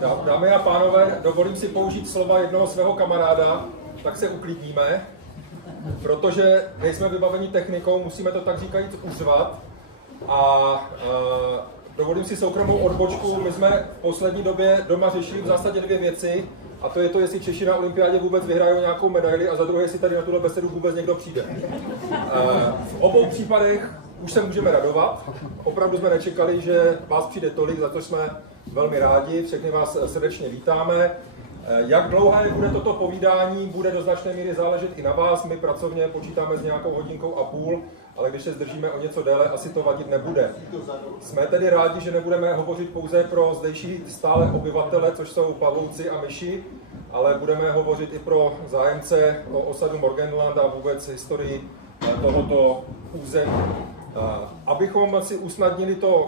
Dámy a pánové, dovolím si použít slova jednoho svého kamaráda, tak se uklidníme, protože nejsme vybaveni technikou, musíme to tak říkajíc užvat. A dovolím si soukromou odbočku. My jsme v poslední době doma řešili v zásadě dvě věci, a to je to, jestli Češi na olympiádě vůbec vyhrajou nějakou medaili, a za druhé, jestli tady na tuhle besedu vůbec někdo přijde. V obou případech už se můžeme radovat. Opravdu jsme nečekali, že vás přijde tolik, za to jsme velmi rádi. Všechny vás srdečně vítáme. Jak dlouhé bude toto povídání, bude do značné míry záležet i na vás. My pracovně počítáme s nějakou hodinkou a půl, ale když se zdržíme o něco déle, asi to vadit nebude. Jsme tedy rádi, že nebudeme hovořit pouze pro zdejší stále obyvatele, což jsou pavouci a myši, ale budeme hovořit i pro zájemce o osadu Morganland a vůbec historii tohoto území. Abychom si usnadnili tu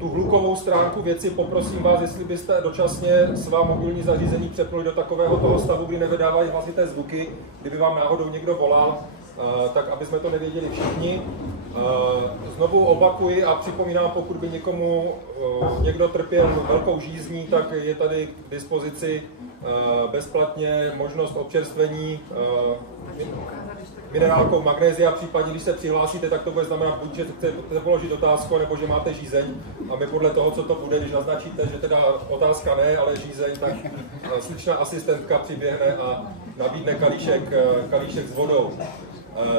hlukovou stránku věci, poprosím vás, jestli byste dočasně svá mobilní zařízení přepnuli do takového toho stavu, kdy nevydávají hlasité zvuky, kdyby vám náhodou někdo volal, tak aby jsme to nevěděli všichni. Znovu opakuji a připomínám, pokud by někomu někdo trpěl velkou žízní, tak je tady k dispozici bezplatně možnost občerstvení minerálkou magnézia, případně když se přihlásíte, tak to bude znamenat buď, že chcete položit otázku, nebo že máte žízeň, a my podle toho, co to bude, když naznačíte, že teda otázka ne, ale žízeň, tak slušná asistentka přiběhne a nabídne kalíšek s vodou.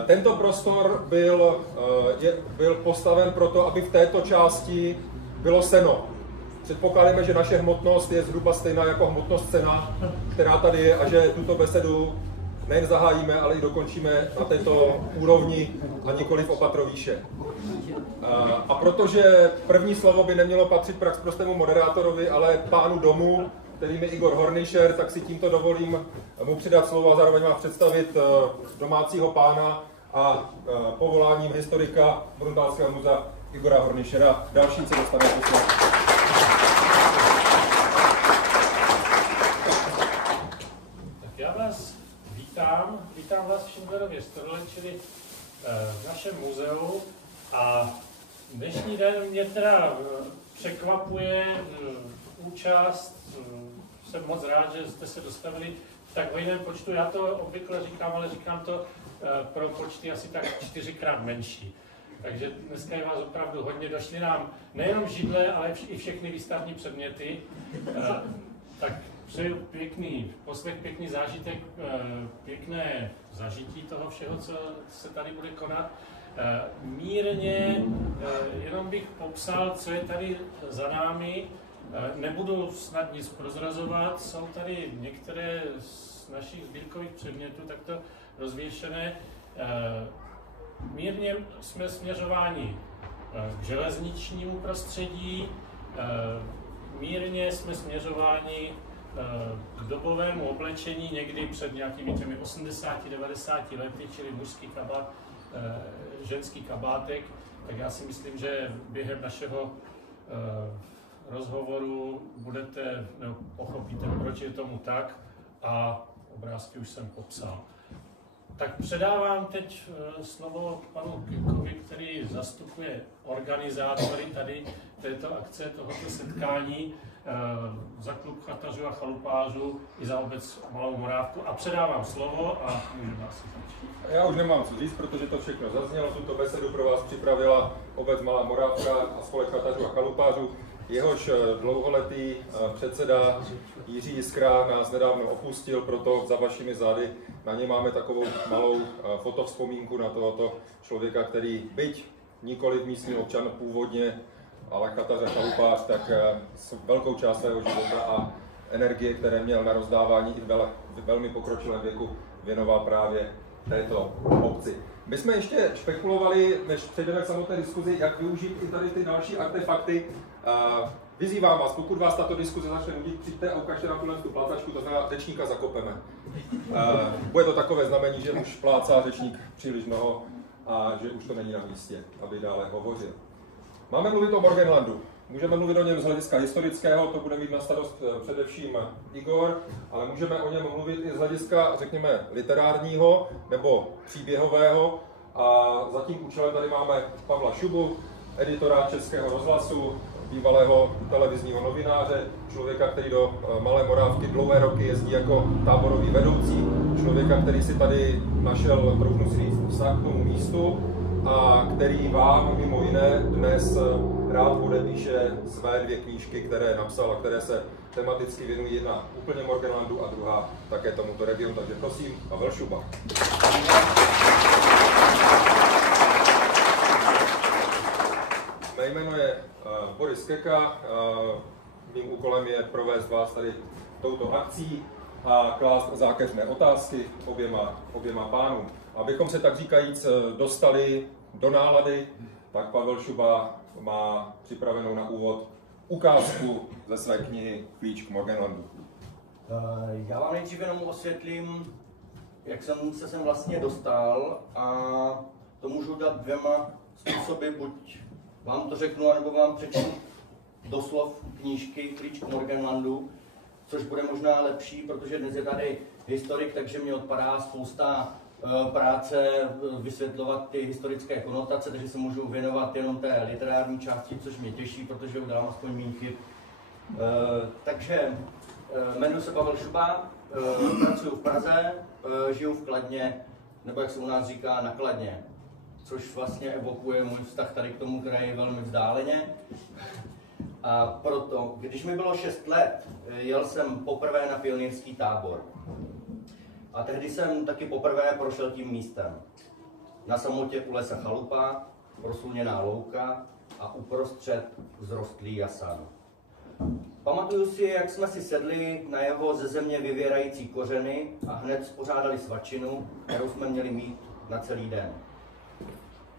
Tento prostor byl postaven proto, aby v této části bylo seno. Předpokládáme, že naše hmotnost je zhruba stejná jako hmotnost cena, která tady je, a že tuto besedu nejen zahájíme, ale i dokončíme na této úrovni a nikoliv o patro výše. A protože první slovo by nemělo patřit prostému moderátorovi, ale pánu domu, kterým je Igor Hornischer, tak si tímto dovolím mu přidat slovo a zároveň vám představit domácího pána a povoláním historika Bruntálského muzea Igora Hornischera. Dalším se dostane slovo. Tak já vás vítám vás v Schindlerově stodole, čili v našem muzeu, a dnešní den mě teda překvapuje účast. Jsem moc rád, že jste se dostavili v tak hojném počtu. Já to obvykle říkám, ale říkám to pro počty asi tak 4krát menší. Takže dneska je vás opravdu hodně. Došly nám nejenom židle, ale i všechny výstavní předměty. Tak přeju pěkný poslech, pěkný zážitek, pěkné zažití toho všeho, co se tady bude konat. Mírně jenom bych popsal, co je tady za námi. Nebudu snad nic prozrazovat, jsou tady některé z našich sbírkových předmětů takto rozvěšené. Mírně jsme směřováni k železničnímu prostředí, mírně jsme směřováni k dobovému oblečení někdy před nějakými těmi 80-90 lety, čili mužský kabát, ženský kabátek. Tak já si myslím, že během našeho rozhovoru pochopíte, proč je tomu tak, a obrázky už jsem popsal. Tak předávám teď slovo panu Kikovi, který zastupuje organizátory tady této akce, tohoto setkání za klub chatařů a chalupářů i za obec Malou Morávku, a předávám slovo a můžeme asi začít. Já už nemám co říct, protože to všechno zaznělo. Tuto besedu pro vás připravila obec Malá Morávka a spolek chatařů a chalupářů. Jehož dlouholetý předseda Jiří Jiskra nás nedávno opustil, proto za vašimi zády na ně máme takovou malou fotovzpomínku na tohoto člověka, který, byť nikoliv místní občan původně, ale chatař a chalupář, tak velkou část svého života a energie, které měl na rozdávání i v velmi pokročilém věku, věnoval právě této obci. My jsme ještě špekulovali, než přejdeme k samotné diskuzi, jak využít i tady ty další artefakty. Vyzývám vás, pokud vás tato diskuze začne nudit, přijďte a ukažte na tu plácačku, to znamená, řečníka zakopeme. Bude to takové znamení, že už plácá řečník příliš mnoho a že už to není na místě, aby dále hovořil. Máme mluvit o Morganlandu. Můžeme mluvit o něm z hlediska historického, to bude mít na starost především Igor, ale můžeme o něm mluvit i z hlediska, řekněme, literárního nebo příběhového. A za tím účelem tady máme Pavla Šubu, editora Českého rozhlasu, bývalého televizního novináře, člověka, který do Malé Morávky dlouhé roky jezdí jako táborový vedoucí, člověka, který si tady našel, trochu si říct, vztah k tomu místu a který vám mimo jiné dnes rád podepíše své 2 knížky, které napsal a které se tematicky věnují, jedna úplně Morganlandu a druhá také tomuto regionu. Takže prosím, Pavel Šuba. Mé jméno je Boris Keka, mým úkolem je provést vás tady touto akcí a klást zákeřné otázky oběma pánům. Abychom se tak říkajíc dostali do nálady, tak Pavel Šuba má připravenou na úvod ukázku ze své knihy Klíč k Morganlandu. Já vám nejdřív jenom osvětlím, jak jsem se sem vlastně dostal, a to můžu dát 2 způsoby, buď vám to řeknu, anebo vám přečtu doslov knížky Klíč k Morganlandu, což bude možná lepší, protože dnes je tady historik, takže mě odpadá spousta práce vysvětlovat ty historické konotace, takže se můžu věnovat jenom té literární části, což mě těší, protože udělám aspoň méně chyb. Takže jmenuji se Pavel Šuba, pracuji v Praze, žiju v Kladně, nebo jak se u nás říká, na Kladně, což vlastně evokuje můj vztah tady k tomu kraji velmi vzdáleně. A proto, když mi bylo 6 let, jel jsem poprvé na pionýrský tábor. A tehdy jsem taky poprvé prošel tím místem. Na samotě u lesa chalupa, prosluněná louka a uprostřed vzrostlý jasan. Pamatuju si, jak jsme si sedli na jeho ze země vyvěrající kořeny a hned spořádali svačinu, kterou jsme měli mít na celý den.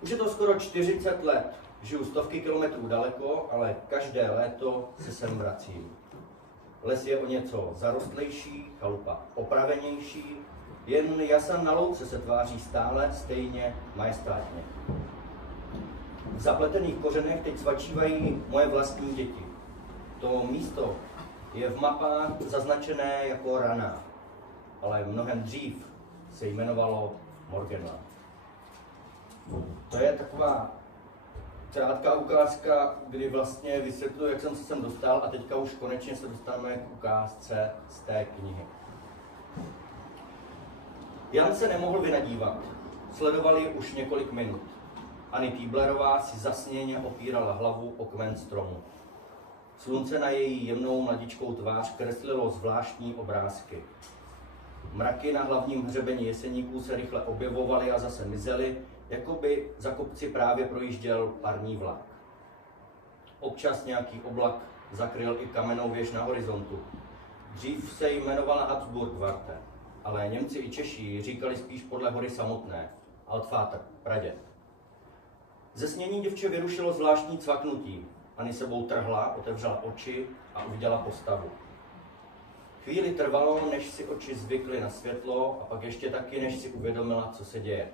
Už je to skoro 40 let. Žiju stovky kilometrů daleko, ale každé léto se sem vracím. Les je o něco zarostlejší, chalupa opravenější, jen jasan na louce se tváří stále stejně majestátně. V zapletených kořenech teď svačívají moje vlastní děti. To místo je v mapách zaznačené jako Rana, ale mnohem dřív se jmenovalo Morganland. To je taková krátká ukázka, kdy vlastně vysvětluji, jak jsem se sem dostal, a teďka už konečně se dostaneme k ukázce z té knihy. Jan se nemohl vynadívat. Sledoval ji už několik minut. Anny Týblerová si zasněně opírala hlavu o kmen stromu. Slunce na její jemnou mladičkou tvář kreslilo zvláštní obrázky. Mraky na hlavním hřebeni Jeseníků se rychle objevovaly a zase mizely, jako by za kopci právě projížděl parní vlak. Občas nějaký oblak zakryl i kamennou věž na horizontu. Dřív se jmenovala Habsburgwarte, ale Němci i Češi říkali spíš podle hory samotné, Altvater, praděd. Ze snění děvče vyrušilo zvláštní cvaknutí. Anny sebou trhla, otevřela oči a uviděla postavu. Chvíli trvalo, než si oči zvykly na světlo, a pak ještě taky, než si uvědomila, co se děje.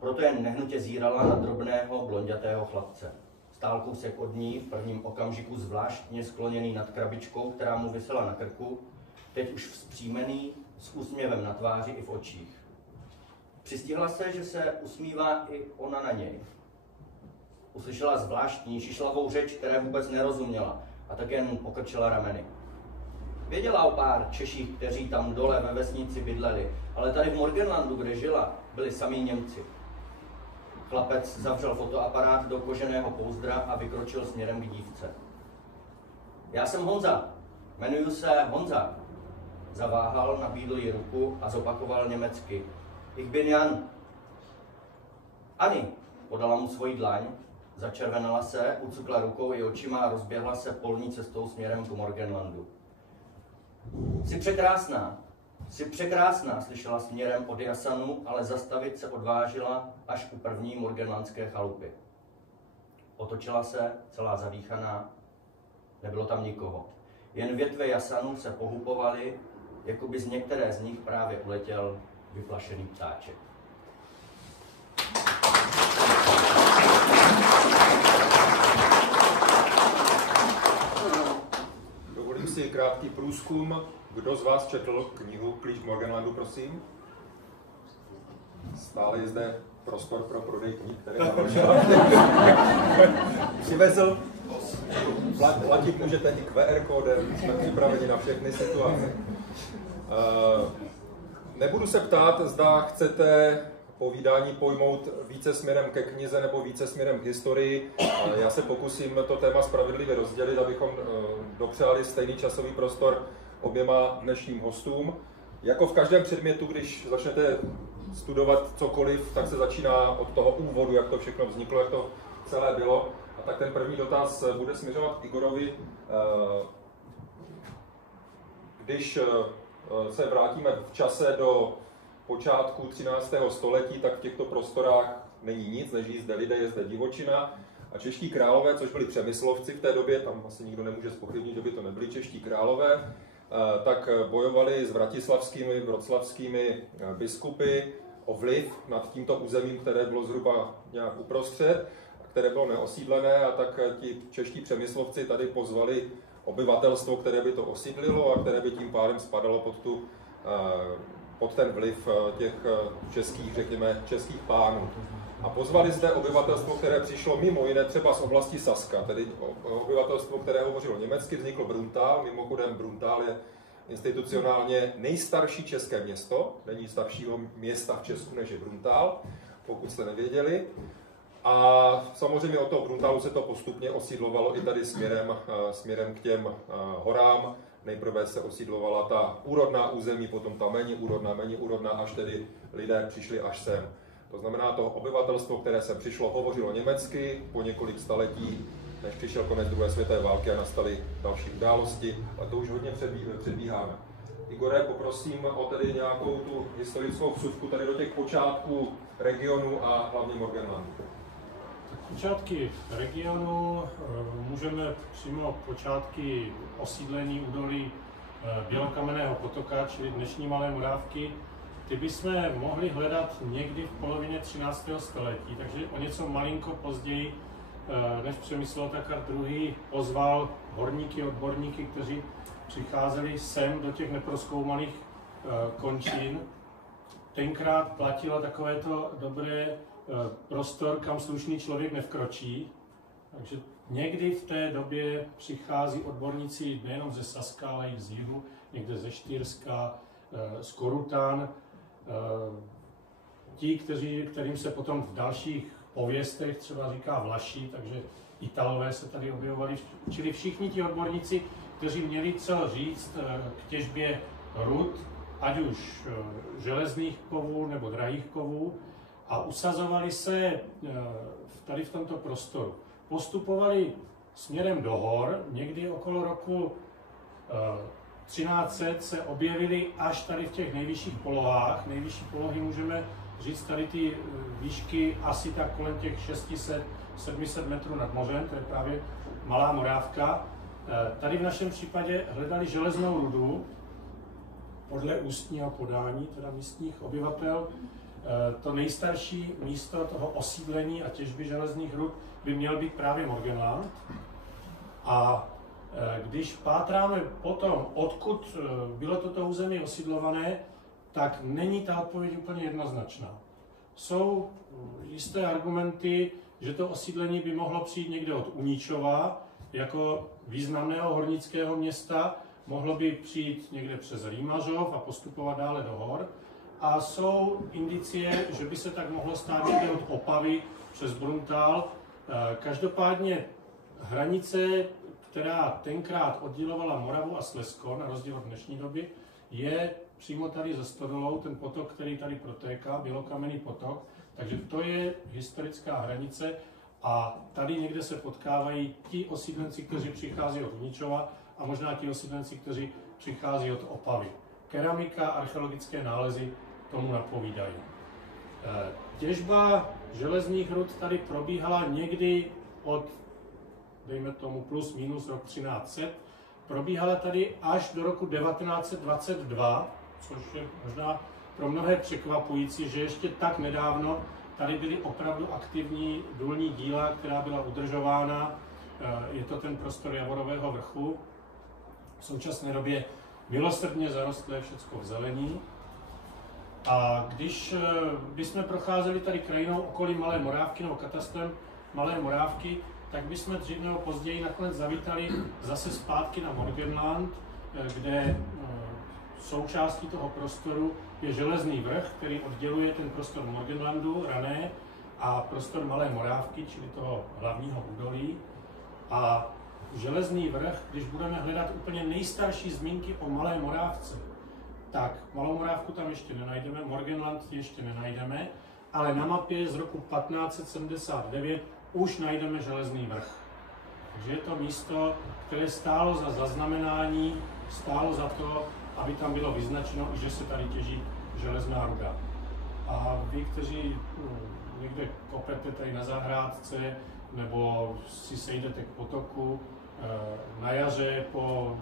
Proto jen nehnutě zírala na drobného, blondětého chlapce. Stál kousek od ní, v prvním okamžiku zvláštně skloněný nad krabičkou, která mu visela na krku, teď už vzpřímený, s úsměvem na tváři i v očích. Přistihla se, že se usmívá i ona na něj. Uslyšela zvláštní, šišlavou řeč, které vůbec nerozuměla, a tak jen pokrčila rameny. Věděla o pár Češích, kteří tam dole ve vesnici bydleli, ale tady v Morganlandu, kde žila, byli samí Němci. Chlapec zavřel fotoaparát do koženého pouzdra a vykročil směrem k dívce. Já jsem Honza, jmenuji se Honza. Zaváhal, nabídl jí ruku a zopakoval německy. Ich bin Jan. Anny, podala mu svoji dlaň, začervenala se, ucukla rukou i očima a rozběhla se polní cestou směrem k Morganlandu. Jsi překrásná, slyšela směrem od jasanu, ale zastavit se odvážila až u první morganlandské chalupy. Otočila se, celá zadýchaná, nebylo tam nikoho. Jen větve jasanu se pohupovaly, jako by z některé z nich právě uletěl vyplašený ptáček. Dovolím si krátký průzkum. Kdo z vás četl knihu Klíč k Morganlandu, prosím? Stále je zde prostor pro prodej knih, které Pavel Šuba přivezl. Platit můžete i QR kódem, jsme připraveni na všechny situace. Nebudu se ptát, zda chcete povídání pojmout více směrem ke knize nebo více směrem k historii. Já se pokusím to téma spravedlivě rozdělit, abychom dopřáli stejný časový prostor oběma dnešním hostům. Jako v každém předmětu, když začnete studovat cokoliv, tak se začíná od toho úvodu, jak to všechno vzniklo, jak to celé bylo. A tak ten první dotaz bude směřovat k Igorovi. Když se vrátíme v čase do počátku 13. století, tak v těchto prostorách není nic, nežijí zde lidé, je zde divočina. A čeští králové, což byli přemyslovci v té době, tam asi nikdo nemůže zpochybnit, že by to nebyli čeští králové, tak bojovali s vratislavskými, vroclavskými biskupy o vliv nad tímto územím, které bylo zhruba nějak uprostřed, které bylo neosídlené, a tak ti čeští přemyslovci tady pozvali obyvatelstvo, které by to osídlilo a které by tím pádem spadalo pod ten vliv těch českých, řekněme, českých pánů. A pozvali zde obyvatelstvo, které přišlo mimo jiné třeba z oblasti Saska, tedy obyvatelstvo, které hovořilo německy, vzniklo Bruntál. Mimochodem Bruntál je institucionálně nejstarší české město, není staršího města v Česku než je Bruntál, pokud jste nevěděli. A samozřejmě od toho Bruntálu se to postupně osídlovalo i tady směrem k těm horám. Nejprve se osídlovala ta úrodná území, potom ta méně úrodná, až tedy lidé přišli až sem. To znamená, to obyvatelstvo, které sem přišlo, hovořilo německy po několik staletí, než přišel konec druhé světové války a nastaly další události, ale to už hodně předbíháme. Igore, poprosím o tedy nějakou tu historickou vsuvku tady do těch počátků regionu a hlavně Morganlandu. Počátky regionu můžeme přímo počátky osídlení údolí Bělokamenného potoka, čili dnešní Malé Morávky. Ty bychom mohli hledat někdy v polovině 13. století, takže o něco malinko později, než Přemysl Otakar II. Pozval horníky, odborníky, kteří přicházeli sem do těch neprozkoumaných končin. Tenkrát platilo takovéto dobré prostor, kam slušný člověk nevkročí. Takže někdy v té době přichází odborníci nejenom ze Saska, ale i z jihu, někde ze Štýrska, z Korutan. Ti, kterým se potom v dalších pověstech třeba říká Vlaši, takže Italové se tady objevovali, čili všichni ti odborníci, kteří měli co říct k těžbě rud, ať už železných kovů nebo drahých kovů, a usazovali se tady v tomto prostoru. Postupovali směrem do hor, někdy okolo roku 1300 se objevili až tady v těch nejvyšších polohách. Nejvyšší polohy můžeme říct tady ty výšky asi tak kolem těch 600-700 metrů nad mořem, to je právě Malá Morávka. Tady v našem případě hledali železnou rudu podle ústního podání, teda místních obyvatel. To nejstarší místo toho osídlení a těžby železných rud by měl být právě Morganland. A když pátráme potom, odkud bylo toto území osídlované, tak není ta odpověď úplně jednoznačná. Jsou jisté argumenty, že to osídlení by mohlo přijít někde od Uničova, jako významného hornického města, mohlo by přijít někde přes Rýmařov a postupovat dále do hor. A jsou indicie, že by se tak mohlo stát někde od Opavy přes Bruntál. Každopádně hranice, která tenkrát oddělovala Moravu a Slezsko, na rozdíl od dnešní doby, je přímo tady za Stodolou, ten potok, který tady protéká, Bělokamenný potok. Takže to je historická hranice a tady někde se potkávají ti osídlenci, kteří přichází od Uničova, a možná ti osídlenci, kteří přichází od Opavy. Keramika, archeologické nálezy tomu napovídají. Těžba železných rud tady probíhala někdy od, dejme tomu plus minus rok 1300, probíhala tady až do roku 1922, což je možná pro mnohé překvapující, že ještě tak nedávno tady byly opravdu aktivní důlní díla, která byla udržována. Je to ten prostor Javorového vrchu. V současné době milosrdně zarostlé všecko v zelení. A když bychom procházeli tady krajinou okolí Malé Morávky nebo katastrem Malé Morávky, tak bychom dřív nebo později nakonec zavítali zase zpátky na Morgenland, kde součástí toho prostoru je železný vrch, který odděluje ten prostor Morgenlandu, Rané, a prostor Malé Morávky, čili toho hlavního údolí. A železný vrch, když budeme hledat úplně nejstarší zmínky o Malé Morávce, tak Malou Morávku tam ještě nenajdeme, Morgenland ještě nenajdeme, ale na mapě z roku 1579 už najdeme železný vrch. Takže je to místo, které stálo za zaznamenání, stálo za to, aby tam bylo vyznačeno, že se tady těží železná ruda. A vy, kteří někde kopete tady na zahrádce, nebo si sejdete k potoku na jaře po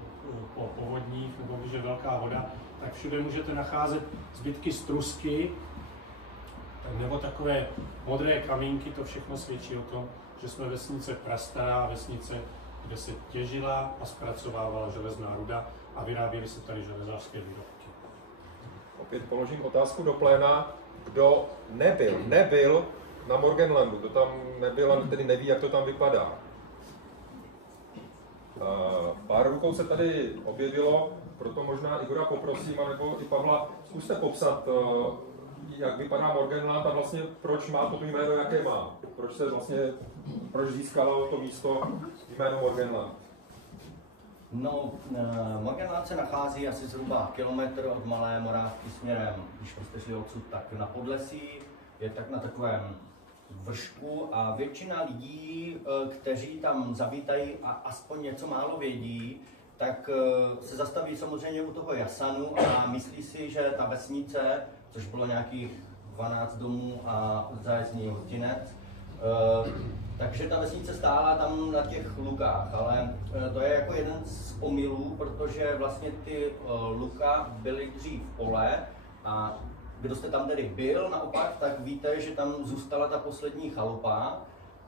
povodních, nebo když je velká voda, tak všude můžete nacházet zbytky strusky, nebo takové modré kamínky, to všechno svědčí o tom, že jsme vesnice prastará, vesnice, kde se těžila a zpracovávala železná ruda a vyráběly se tady železářské výrobky. Opět položím otázku do pléna. Kdo nebyl na Morgenlandu, kdo tam nebyl a tedy neví, jak to tam vypadá. Pár rukou se tady objevilo, proto možná Igora poprosím, anebo i Pavla, zkuste popsat, jak vypadá Morgenland a vlastně proč má to jméno, jaké má. Proč získalo to místo jméno Morgenland. No, Morgenland se nachází asi zhruba kilometr od Malé Morávky směrem, když byste šli odsud, tak na Podlesí, je tak na takovém vršku a většina lidí, kteří tam zavítají a aspoň něco málo vědí, tak se zastaví samozřejmě u toho jasanu a myslí si, že ta vesnice, což bylo nějakých 12 domů a zájezdní hostinec, takže ta vesnice stála tam na těch lukách, ale to je jako jeden z omylů, protože vlastně ty luka byly dřív pole a kdo jste tam tedy byl naopak, tak víte, že tam zůstala ta poslední chalupa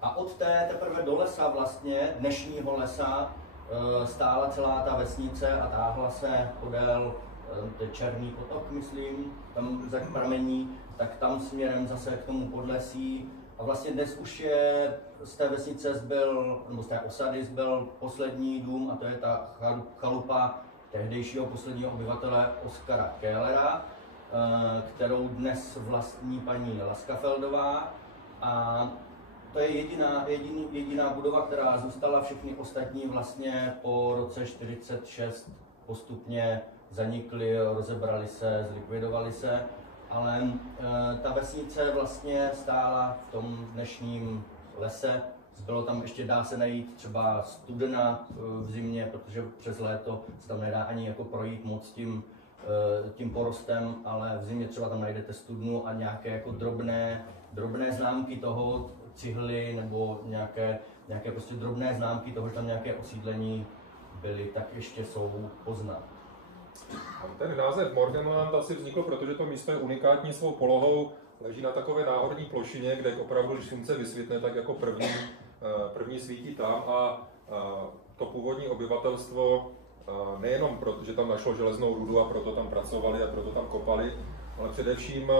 a od té teprve do lesa vlastně, dnešního lesa, stála celá ta vesnice a táhla se podél Černý potok, myslím, tam jak pramení, tak tam směrem zase k tomu Podlesí. A vlastně dnes už je z té vesnice zbyl, nebo z té osady zbyl poslední dům a to je ta chalupa tehdejšího posledního obyvatele Oskara Kellera, kterou dnes vlastní paní Laskafeldová. A to je jediná budova, která zůstala, všechny ostatní vlastně po roce 1946 postupně zanikly, rozebrali se, zlikvidovali se. Ale ta vesnice vlastně stála v tom dnešním lese. Zbylo tam ještě, dá se najít třeba studena v zimě, protože přes léto se tam nedá ani jako projít moc tím porostem, ale v zimě třeba tam najdete studnu a nějaké jako drobné známky toho, cihly nebo nějaké prostě drobné známky toho, že tam nějaké osídlení byly, tak ještě jsou poznat. Ten název Morgenland asi vznikl, protože to místo je unikátní svou polohou, leží na takové náhorní plošině, kde opravdu, když slunce vysvětne, tak jako první svítí tam a to původní obyvatelstvo nejenom proto, že tam našlo železnou rudu a proto tam pracovali a proto tam kopali, ale především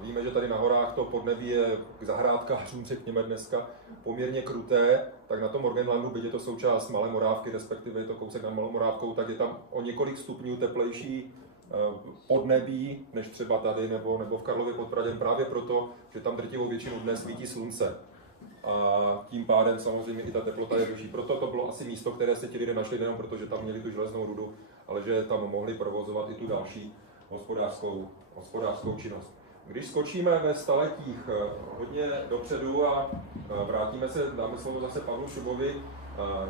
víme, že tady na horách to podnebí je k zahrádkářům, řekněme dneska, poměrně kruté, tak na tom Morgenlandu, byť je to součást Malé Morávky, respektive je to kousek nad Malou Morávkou, tak je tam o několik stupňů teplejší podnebí, než třeba tady nebo v Karlově pod Pradem, právě proto, že tam drtivou většinu dne svítí slunce. A tím pádem samozřejmě i ta teplota je vyšší. Proto to bylo asi místo, které se ti lidé našli nejenom proto, že tam měli tu železnou rudu, ale že tam mohli provozovat i tu další hospodářskou činnost. Když skočíme ve staletích hodně dopředu a vrátíme se, dáme slovo zase Pavlu Šubovi,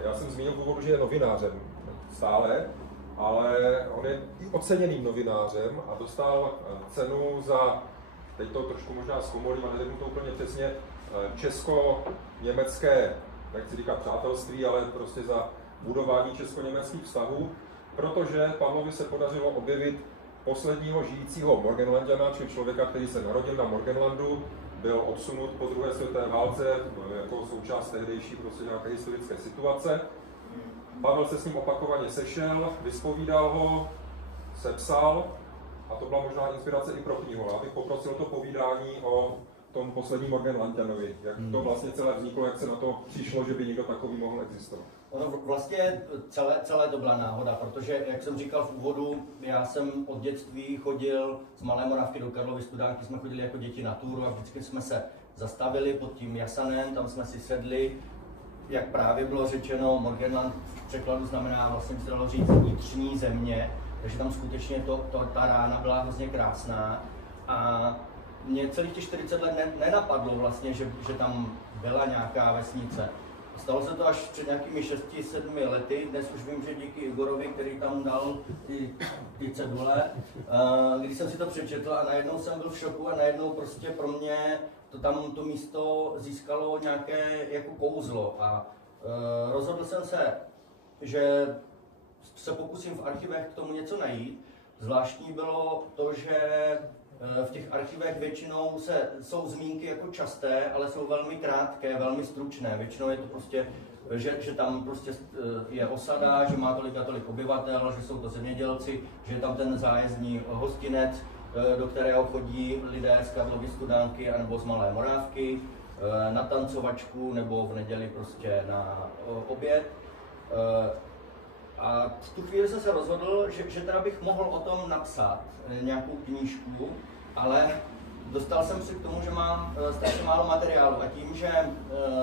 já jsem zmínil v úvodu, že je novinářem stále, ale on je i oceněným novinářem a dostal cenu za, teď to trošku možná zkomolím a nevím to úplně přesně, česko-německé, nechci říkat přátelství, ale prostě za budování česko-německých vztahů, protože Pavlovi se podařilo objevit posledního žijícího Morgenlandiana, čili člověka, který se narodil na Morgenlandu, byl odsunut po druhé světové válce jako součást tehdejší prostě nějaké historické situace. Pavel se s ním opakovaně sešel, vyspovídal ho, sepsal a to byla možná inspirace i pro knihu. Já bych poprosil to povídání o tom posledním Morgenlandianovi. Jak to vlastně celé vzniklo, jak se na to přišlo, že by někdo takový mohl existovat? Ono vlastně celé to byla náhoda, protože, jak jsem říkal v úvodu, já jsem od dětství chodil z Malé Moravky do Karlovy Studánky, jsme chodili jako děti na túru a vždycky jsme se zastavili pod tím Jasanem, tam jsme si sedli. Jak právě bylo řečeno, Morgenland v překladu znamená, vlastně by se dalo říct, vnitřní země, takže tam skutečně ta rána byla hrozně krásná. A mě celých těch 40 let nenapadlo vlastně, že tam byla nějaká vesnice. Stalo se to až před nějakými 6-7 lety, dnes už vím, že díky Igorovi, který tam dal ty cedule, když jsem si to přečetl a najednou jsem byl v šoku a najednou prostě pro mě to místo získalo nějaké jako kouzlo a rozhodl jsem se, že se pokusím v archivech k tomu něco najít. Zvláštní bylo to, že v těch archivech většinou jsou zmínky jako časté, ale jsou velmi krátké, velmi stručné. Většinou je to prostě, že tam prostě je osada, že má tolik a tolik obyvatel, že jsou to zemědělci, že je tam ten zájezdní hostinec, do kterého chodí lidé z Karlovy Studánky anebo z Malé Morávky na tancovačku nebo v neděli prostě na oběd. A v tu chvíli jsem se rozhodl, že teda bych mohl o tom napsat nějakou knížku, ale dostal jsem si k tomu, že mám strašně málo materiálu a tím, že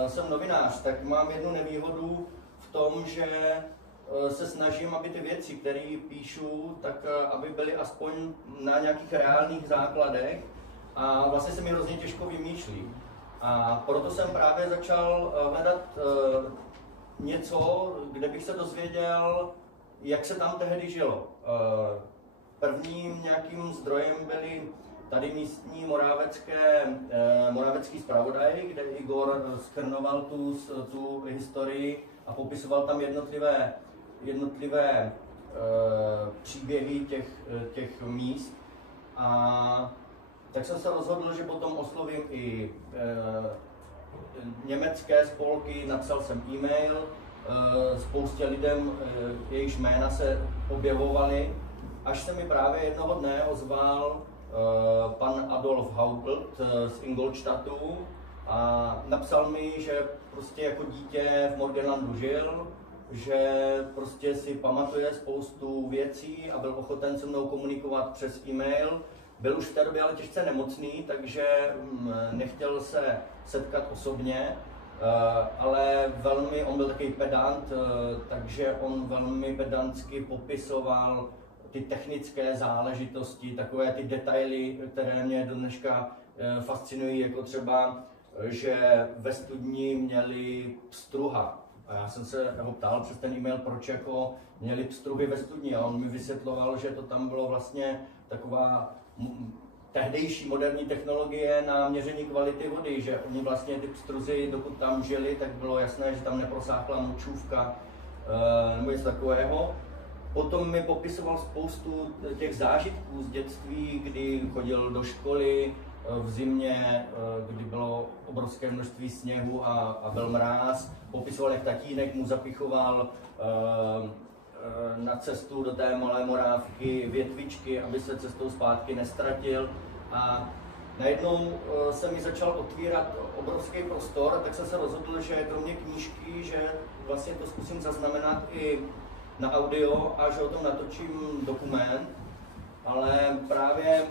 jsem novinář, tak mám jednu nevýhodu v tom, že se snažím, aby ty věci, které píšu, tak aby byly aspoň na nějakých reálných základech a vlastně se mi hrozně těžko vymýšlí. A proto jsem právě začal hledat něco, kde bych se dozvěděl, jak se tam tehdy žilo. Prvním nějakým zdrojem byly tady místní moravecký zpravodaj, kde Igor shrnoval tu historii a popisoval tam jednotlivé příběhy těch míst. A tak jsem se rozhodl, že potom oslovím i německé spolky, napsal jsem e-mail spoustě lidem, jejichž jména se objevovaly, až se mi právě jednoho dne ozval pan Adolf Haupelt z Ingolstadtu a napsal mi, že prostě jako dítě v Morgenlandu žil, že prostě si pamatuje spoustu věcí a byl ochoten se mnou komunikovat přes e-mail. Byl už v té době ale těžce nemocný, takže nechtěl se setkat osobně, ale on byl takový pedant, takže on velmi pedantsky popisoval ty technické záležitosti, takové ty detaily, které mě do dneška fascinují, jako třeba, že ve studni měli pstruha. A já jsem se ho ptal přes ten e-mail, proč jako měli pstruhy ve studni a on mi vysvětloval, že to tam bylo vlastně taková tehdejší moderní technologie na měření kvality vody, že oni vlastně ty pstruzy, dokud tam žili, tak bylo jasné, že tam neprosákla močůvka nebo něco takového. Potom mi popisoval spoustu těch zážitků z dětství, kdy chodil do školy v zimě, kdy bylo obrovské množství sněhu a byl mráz. Popisoval, jak tatínek mu zapichoval na cestu do té Malé Morávky větvičky, aby se cestou zpátky nestratil. A najednou se mi začal otvírat obrovský prostor, tak jsem se rozhodl, že kromě knížky, že vlastně to zkusím zaznamenat i na audio a že o tom natočím dokument. Ale právě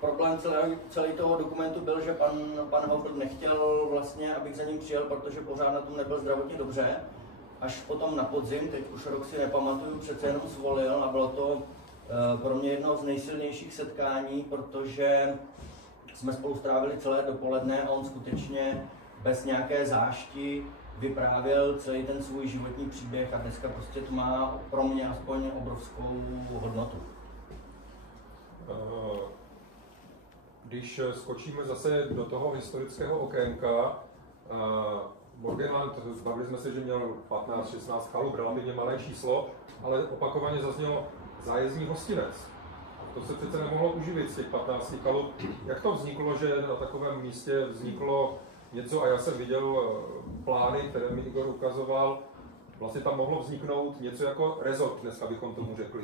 problém celý toho dokumentu byl, že pan Haupelt nechtěl vlastně, abych za ním přijel, protože pořád na tom nebyl zdravotně dobře. Až potom na podzim, teď už rok si nepamatuju, přece jenom zvolil a bylo to pro mě jedno z nejsilnějších setkání, protože jsme spolu strávili celé dopoledne a on skutečně bez nějaké zášti vyprávěl celý ten svůj životní příběh a dneska prostě to má pro mě aspoň obrovskou hodnotu. Když skočíme zase do toho historického okénka, Morgenland, zbavili jsme se, že měl 15-16 chalup, relativně malé číslo, ale opakovaně zaznělo zájezdní hostinec. To se přece nemohlo uživit z těch 15 chalup. Jak to vzniklo, že na takovém místě vzniklo něco, a já jsem viděl plány, které mi Igor ukazoval, vlastně tam mohlo vzniknout něco jako resort, dneska bychom tomu řekli,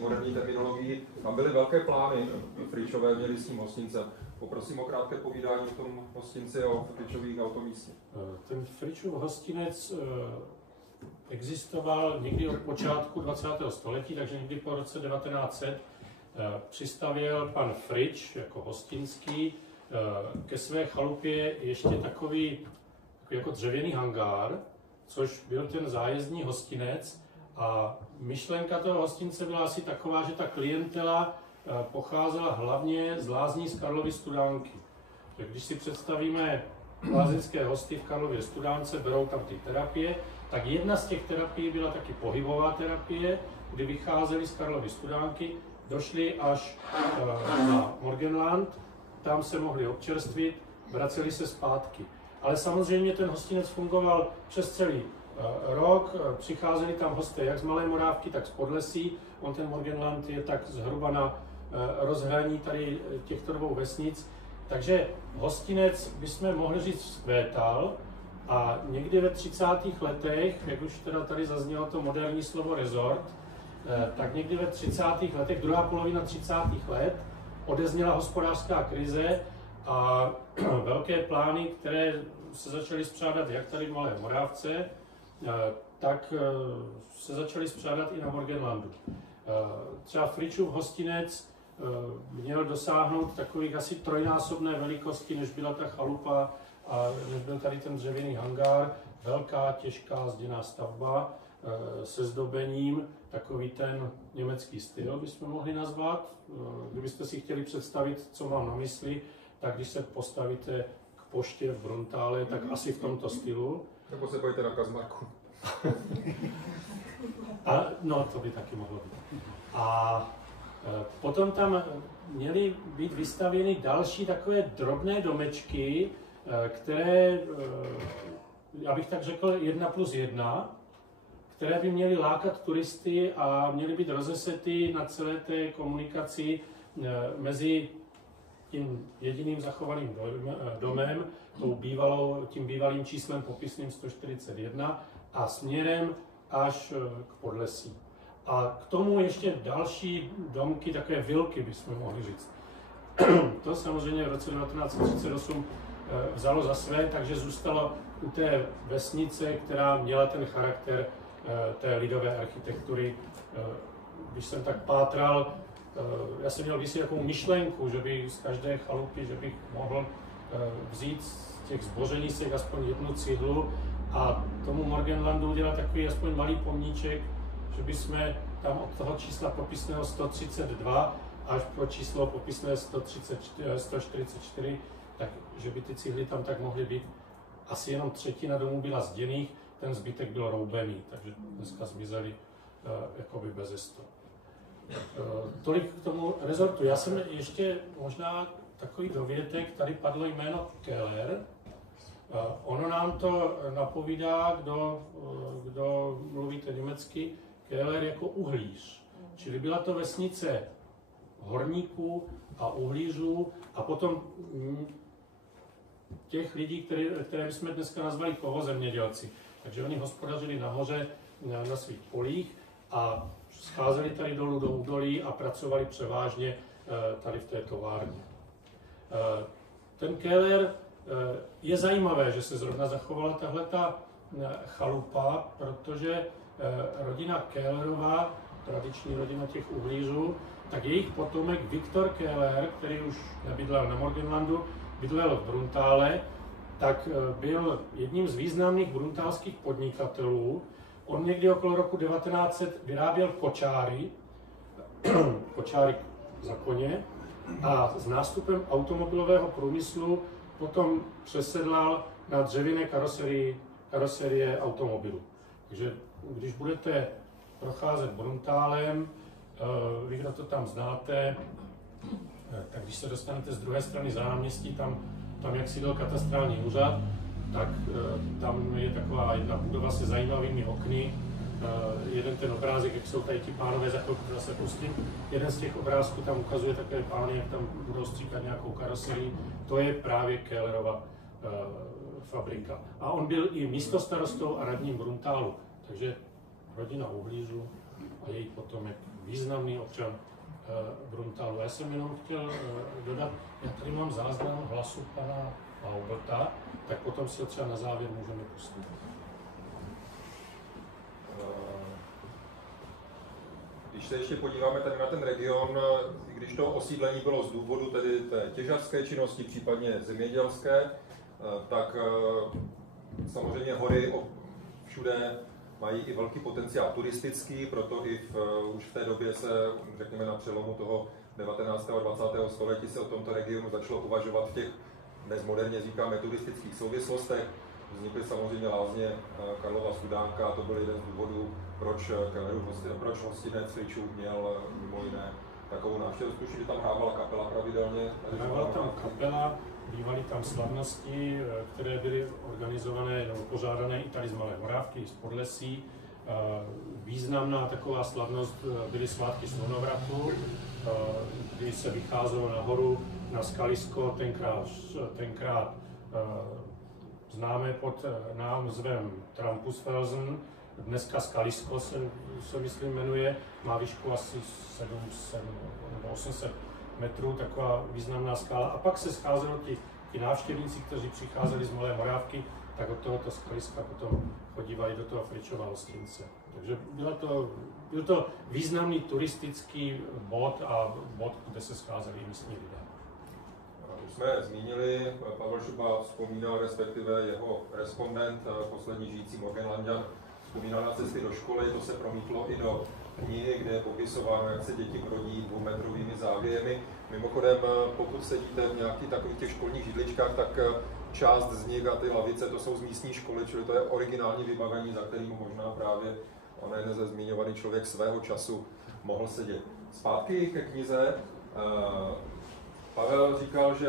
moderní terminologii. Tam byly velké plány, Fričové měli s tím hostincem. Poprosím o krátké povídání o tom hostinci a o Fričových automístě. Ten Fričův hostinec existoval někdy od počátku 20. století, takže někdy po roce 1900 přistavěl pan Frič jako hostinský ke své chalupě ještě takový jako dřevěný hangár, což byl ten zájezdní hostinec. A myšlenka toho hostince byla asi taková, že ta klientela pocházela hlavně z lázní z Karlovy Studánky. Že když si představíme lázeňské hosty v Karlově Studánce, berou tam ty terapie, tak jedna z těch terapií byla taky pohybová terapie, kdy vycházeli z Karlovy Studánky, došli až na Morgenland, tam se mohli občerstvit, vraceli se zpátky. Ale samozřejmě ten hostinec fungoval přes celý rok, přicházeli tam hosté jak z Malé Morávky, tak z Podlesí. On ten Morgenland je tak zhruba na rozhraní tady těchto dvou vesnic. Takže hostinec bychom mohli říct vzkvétal a někdy ve 30. letech, jak už teda tady zaznělo to moderní slovo resort, tak někdy ve 30. letech, druhá polovina 30. let, odezněla hospodářská krize a velké plány, které se začaly spřádat jak tady v Malé Morávce, tak se začaly spřádat i na Morgenlandu. Třeba Fričův hostinec měl dosáhnout takových asi trojnásobné velikosti, než byla ta chalupa a než byl tady ten dřevěný hangár. Velká, těžká zděná stavba se zdobením, takový ten německý styl bychom mohli nazvat. Kdybyste si chtěli představit, co mám na mysli, tak když se postavíte k poště v Bruntále, tak asi v tomto stylu. Nebo se pojďte na Kazmarku. A, no, to by taky mohlo být. A potom tam měly být vystavěny další takové drobné domečky, které, já bych tak řekl, 1+1, které by měly lákat turisty a měly být rozesety na celé té komunikaci mezi tím jediným zachovaným domem, tím bývalým číslem popisným 141 a směrem až k Podlesí. A k tomu ještě další domky, takové vilky bychom mohli říct. To samozřejmě v roce 1938 vzalo za své, takže zůstalo u té vesnice, která měla ten charakter té lidové architektury. Když jsem tak pátral, já jsem měl kdysi takovou myšlenku, že bych z každé chalupy, že bych mohl vzít z těch zbořenisek aspoň jednu cihlu a tomu Morgenlandu udělat takový aspoň malý pomníček, že bychom tam od toho čísla popisného 132 až po číslo popisné 144, tak že by ty cihly tam tak mohly být. Asi jenom třetina domů byla zděných, ten zbytek byl roubený, takže dneska zmizeli jakoby bezesto. Tolik k tomu rezortu. Já jsem ještě možná takový dovětek, tady padlo jméno Keller. Ono nám to napovídá, kdo mluvíte německy, Keller jako uhlíř. Čili byla to vesnice horníků a uhlířů a potom těch lidí, které bychom dneska nazvali kovozemědělci. Takže oni hospodařili nahoře na svých polích a scházeli tady dolů do údolí a pracovali převážně tady v té továrně. Ten Keller, je zajímavé, že se zrovna zachovala tahleta chalupa, protože rodina Kellerová, tradiční rodina těch uhlířů, tak jejich potomek Viktor Keller, který už nebydlel na Morgenlandu, bydlel v Bruntále, tak byl jedním z významných bruntálských podnikatelů. On někdy okolo roku 1900 vyráběl kočáry za koně a s nástupem automobilového průmyslu potom přesedlal na dřevěné karoserie automobilů. Takže když budete procházet Bruntálem, vy, kdo to tam znáte, tak když se dostanete z druhé strany za náměstí, tam jak sídlil katastrální úřad, tak tam je taková jedna budova se zajímavými okny. Jeden ten obrázek, jak jsou tady ti pánové, za chvilku zase pustím. Jeden z těch obrázků tam ukazuje takové pány, jak tam budou stříkat nějakou karoserii. To je právě Kellerova fabrika. A on byl i místostarostou a radním Bruntálu. Takže rodina Uhlířů a její potomek, významný občan Bruntálu. Já jsem jenom chtěl dodat, já tady mám záznam hlasu pana Haublta, tak potom si ho třeba na závěr můžeme pustit. Když se ještě podíváme tady na ten region, i když to osídlení bylo z důvodu tedy té těžařské činnosti, případně zemědělské, tak samozřejmě hory všude mají i velký potenciál turistický, proto i už v té době se, řekněme na přelomu toho 19. a 20. století se o tomto regionu začalo uvažovat v těch, dnes moderně říkáme, turistických souvislostech. Vznikly samozřejmě lázně Karlova Studánka, to byl jeden z důvodů, proč hostinec Fričů měl mimo jiné takovou návštěvu. Tuším, že tam hrávala kapela pravidelně. Hrávala tam kapela, bývaly tam slavnosti, které byly organizované nebo pořádané i tady z Malé Morávky, z Podlesí. Významná taková slavnost byly svátky Slunovratu, kdy se vycházelo nahoru na skalisko, tenkrát známé pod názvem Trampusfelsen, dneska skalisko se myslím jmenuje, má výšku asi 700 nebo 800 metrů, taková významná skála. A pak se scházelo ti návštěvníci, kteří přicházeli z Malé Morávky, tak od tohoto skaliska potom chodívali do toho Fričova hostince. Takže byl to významný turistický bod a bod, kde se scházeli místní lidé. Už jsme zmínili, Pavel Šuba vzpomínal, respektive jeho respondent, poslední žijící Morgenlanďan, vzpomínal na cesty do školy, to se promítlo i do knihy, kde je popisováno, jak se děti brodí 2metrovými závějemi. Mimochodem, pokud sedíte v nějakých takových těch školních židličkách, tak část z nich a ty lavice, to jsou z místní školy, čili to je originální vybavení, za kterým možná právě onen ze zmiňovaný člověk svého času mohl sedět. Zpátky ke knize. Pavel říkal, že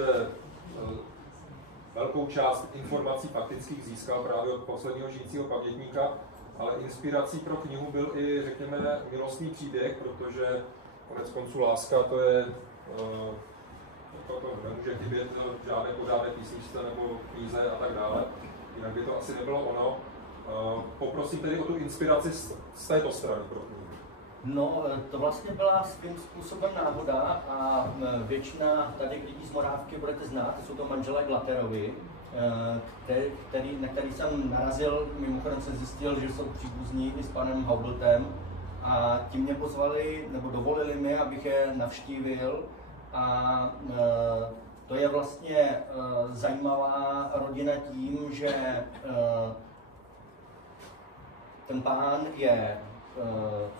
velkou část informací faktických získal právě od posledního žijícího pamětníka, ale inspirací pro knihu byl i, řekněme, milostný příběh, protože konec konců láska to je, to nemůže chybět žádné pořádné písničce nebo knize a tak dále, jinak by to asi nebylo ono. Poprosím tedy o tu inspiraci z této strany pro knihu. No, to vlastně byla svým způsobem náhoda a většina tady lidí z Morávky budete znát, jsou to manželé Glaterovi, na který jsem narazil, mimochodem jsem zjistil, že jsou příbuzní i s panem Haubltem a ti mě pozvali, nebo dovolili mi, abych je navštívil a to je vlastně zajímavá rodina tím, že ten pán je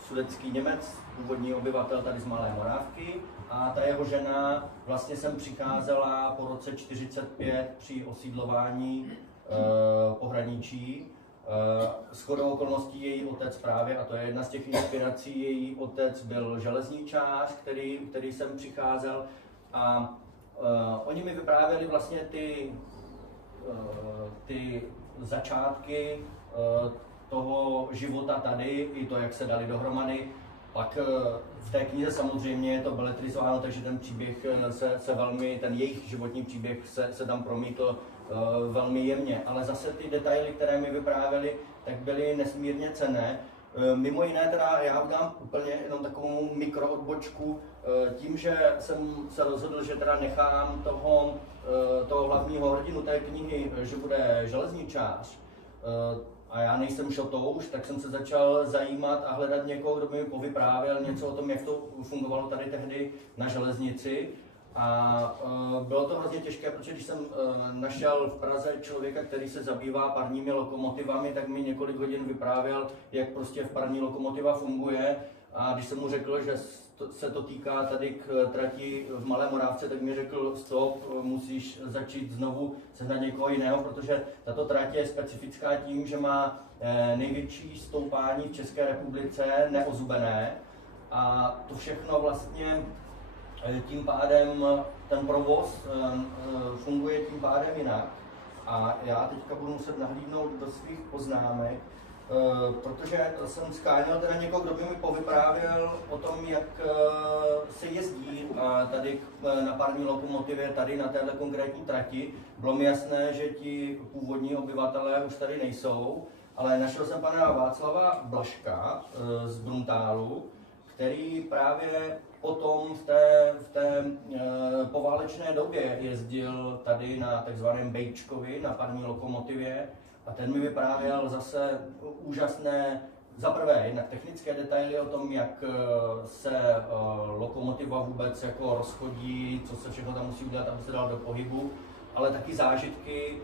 sudetský Němec, původní obyvatel tady z Malé Morávky a ta jeho žena vlastně sem přicházela po roce 1945 při osídlování pohraničí. Shodou okolností její otec právě, a to je jedna z těch inspirací, její otec byl železničář, který sem přicházel a oni mi vyprávěli vlastně ty začátky toho života tady, i to, jak se dali dohromady. Pak v té knize samozřejmě je to beletrizováno, takže ten příběh se velmi, ten jejich životní příběh se tam promítl velmi jemně. Ale zase ty detaily, které mi vyprávěli, tak byly nesmírně cenné. Mimo jiné teda já udělám úplně jenom takovou mikroodbočku tím, že jsem se rozhodl, že teda nechám toho hlavního hrdinu té knihy, že bude železničář, a já nejsem šotouš, tak jsem se začal zajímat a hledat někoho, kdo by mi povyprávěl něco o tom, jak to fungovalo tady tehdy na železnici. A bylo to hrozně těžké, protože když jsem našel v Praze člověka, který se zabývá parními lokomotivami, tak mi několik hodin vyprávěl, jak prostě parní lokomotiva funguje. A když jsem mu řekl, že se to týká tady k trati v Malé Morávce, tak mi řekl, stop, musíš začít znovu sehnat někoho jiného, protože tato trať je specifická tím, že má největší stoupání v České republice neozubené. A to všechno vlastně tím pádem, ten provoz funguje tím pádem jinak. A já teďka budu muset nahlídnout do svých poznámek, protože jsem sháněl teda někoho, kdo by mi povyprávěl o tom, jak se jezdí tady na parní lokomotivě, tady na této konkrétní trati. Bylo mi jasné, že ti původní obyvatelé už tady nejsou, ale našel jsem pana Václava Blažka z Bruntálu, který právě potom v té poválečné době jezdil tady na takzvaném Bejčkovi, na parní lokomotivě, a ten mi vyprávěl zase úžasné, za prvé jednak technické detaily o tom, jak se lokomotiva vůbec jako rozchodí, co se všechno tam musí udělat, aby se dal do pohybu, ale taky zážitky,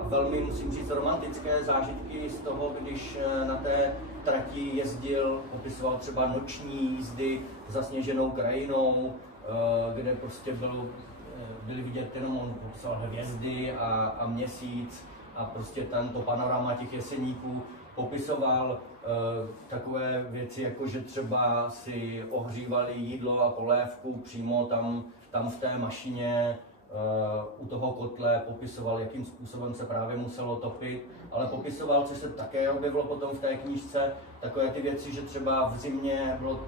a velmi, musím říct, romantické zážitky z toho, když na té trati jezdil, popisoval třeba noční jízdy zasněženou krajinou, kde prostě byly vidět jenom, on popisoval hvězdy a měsíc a prostě tento panorama těch Jeseníků, popisoval takové věci, jako že třeba si ohřívali jídlo a polévku přímo tam v té mašině, u toho kotle, popisoval, jakým způsobem se právě muselo topit, ale popisoval, což se také objevilo potom v té knížce, takové ty věci, že třeba v zimě bylo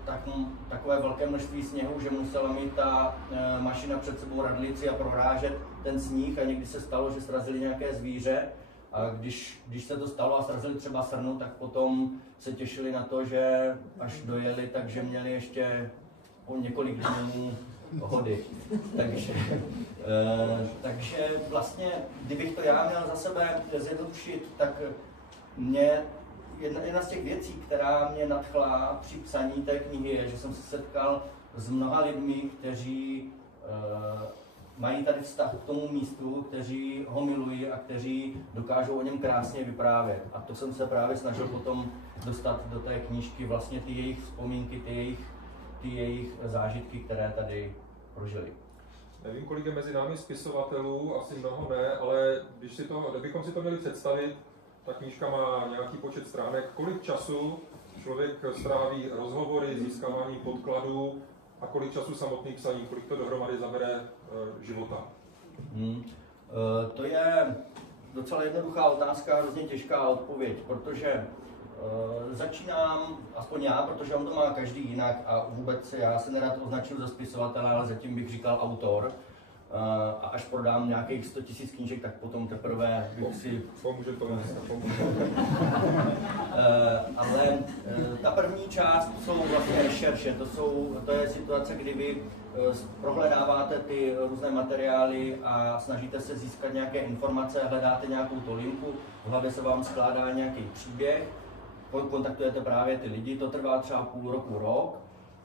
takové velké množství sněhu, že musela mít ta mašina před sebou radlici a prorážet ten sníh, a někdy se stalo, že srazili nějaké zvíře, a když se to stalo a srazili třeba srnu, tak potom se těšili na to, že až dojeli, takže měli ještě o několik dnů hody. Takže vlastně, kdybych to já měl za sebe zjednodušit, tak mě jedna z těch věcí, která mě nadchla při psaní té knihy, je, že jsem se setkal s mnoha lidmi, kteří mají tady vztah k tomu místu, kteří ho milují a kteří dokážou o něm krásně vyprávět. A to jsem se právě snažil potom dostat do té knížky, vlastně ty jejich vzpomínky, ty jejich zážitky, které tady prožili. Nevím, kolik je mezi námi spisovatelů, asi mnoho ne, ale kdybychom si to měli představit, ta knížka má nějaký počet stránek. Kolik času člověk stráví rozhovory, získávání podkladů a kolik času samotný psaní, kolik to dohromady zabere života? To je docela jednoduchá otázka, hrozně těžká odpověď, protože začínám, aspoň já, protože on to má každý jinak a vůbec já se nerad označuju za spisovatele, ale zatím bych říkal autor. A až prodám nějakých 100 000 knížek, tak potom teprve bych si... Pomůže to. Ale ta první část jsou vlastně rešerše, to je situace, kdy vy prohledáváte ty různé materiály a snažíte se získat nějaké informace, hledáte nějakou tolinku, v hlavě se vám skládá nějaký příběh, kontaktujete právě ty lidi, to trvá třeba půl roku, rok.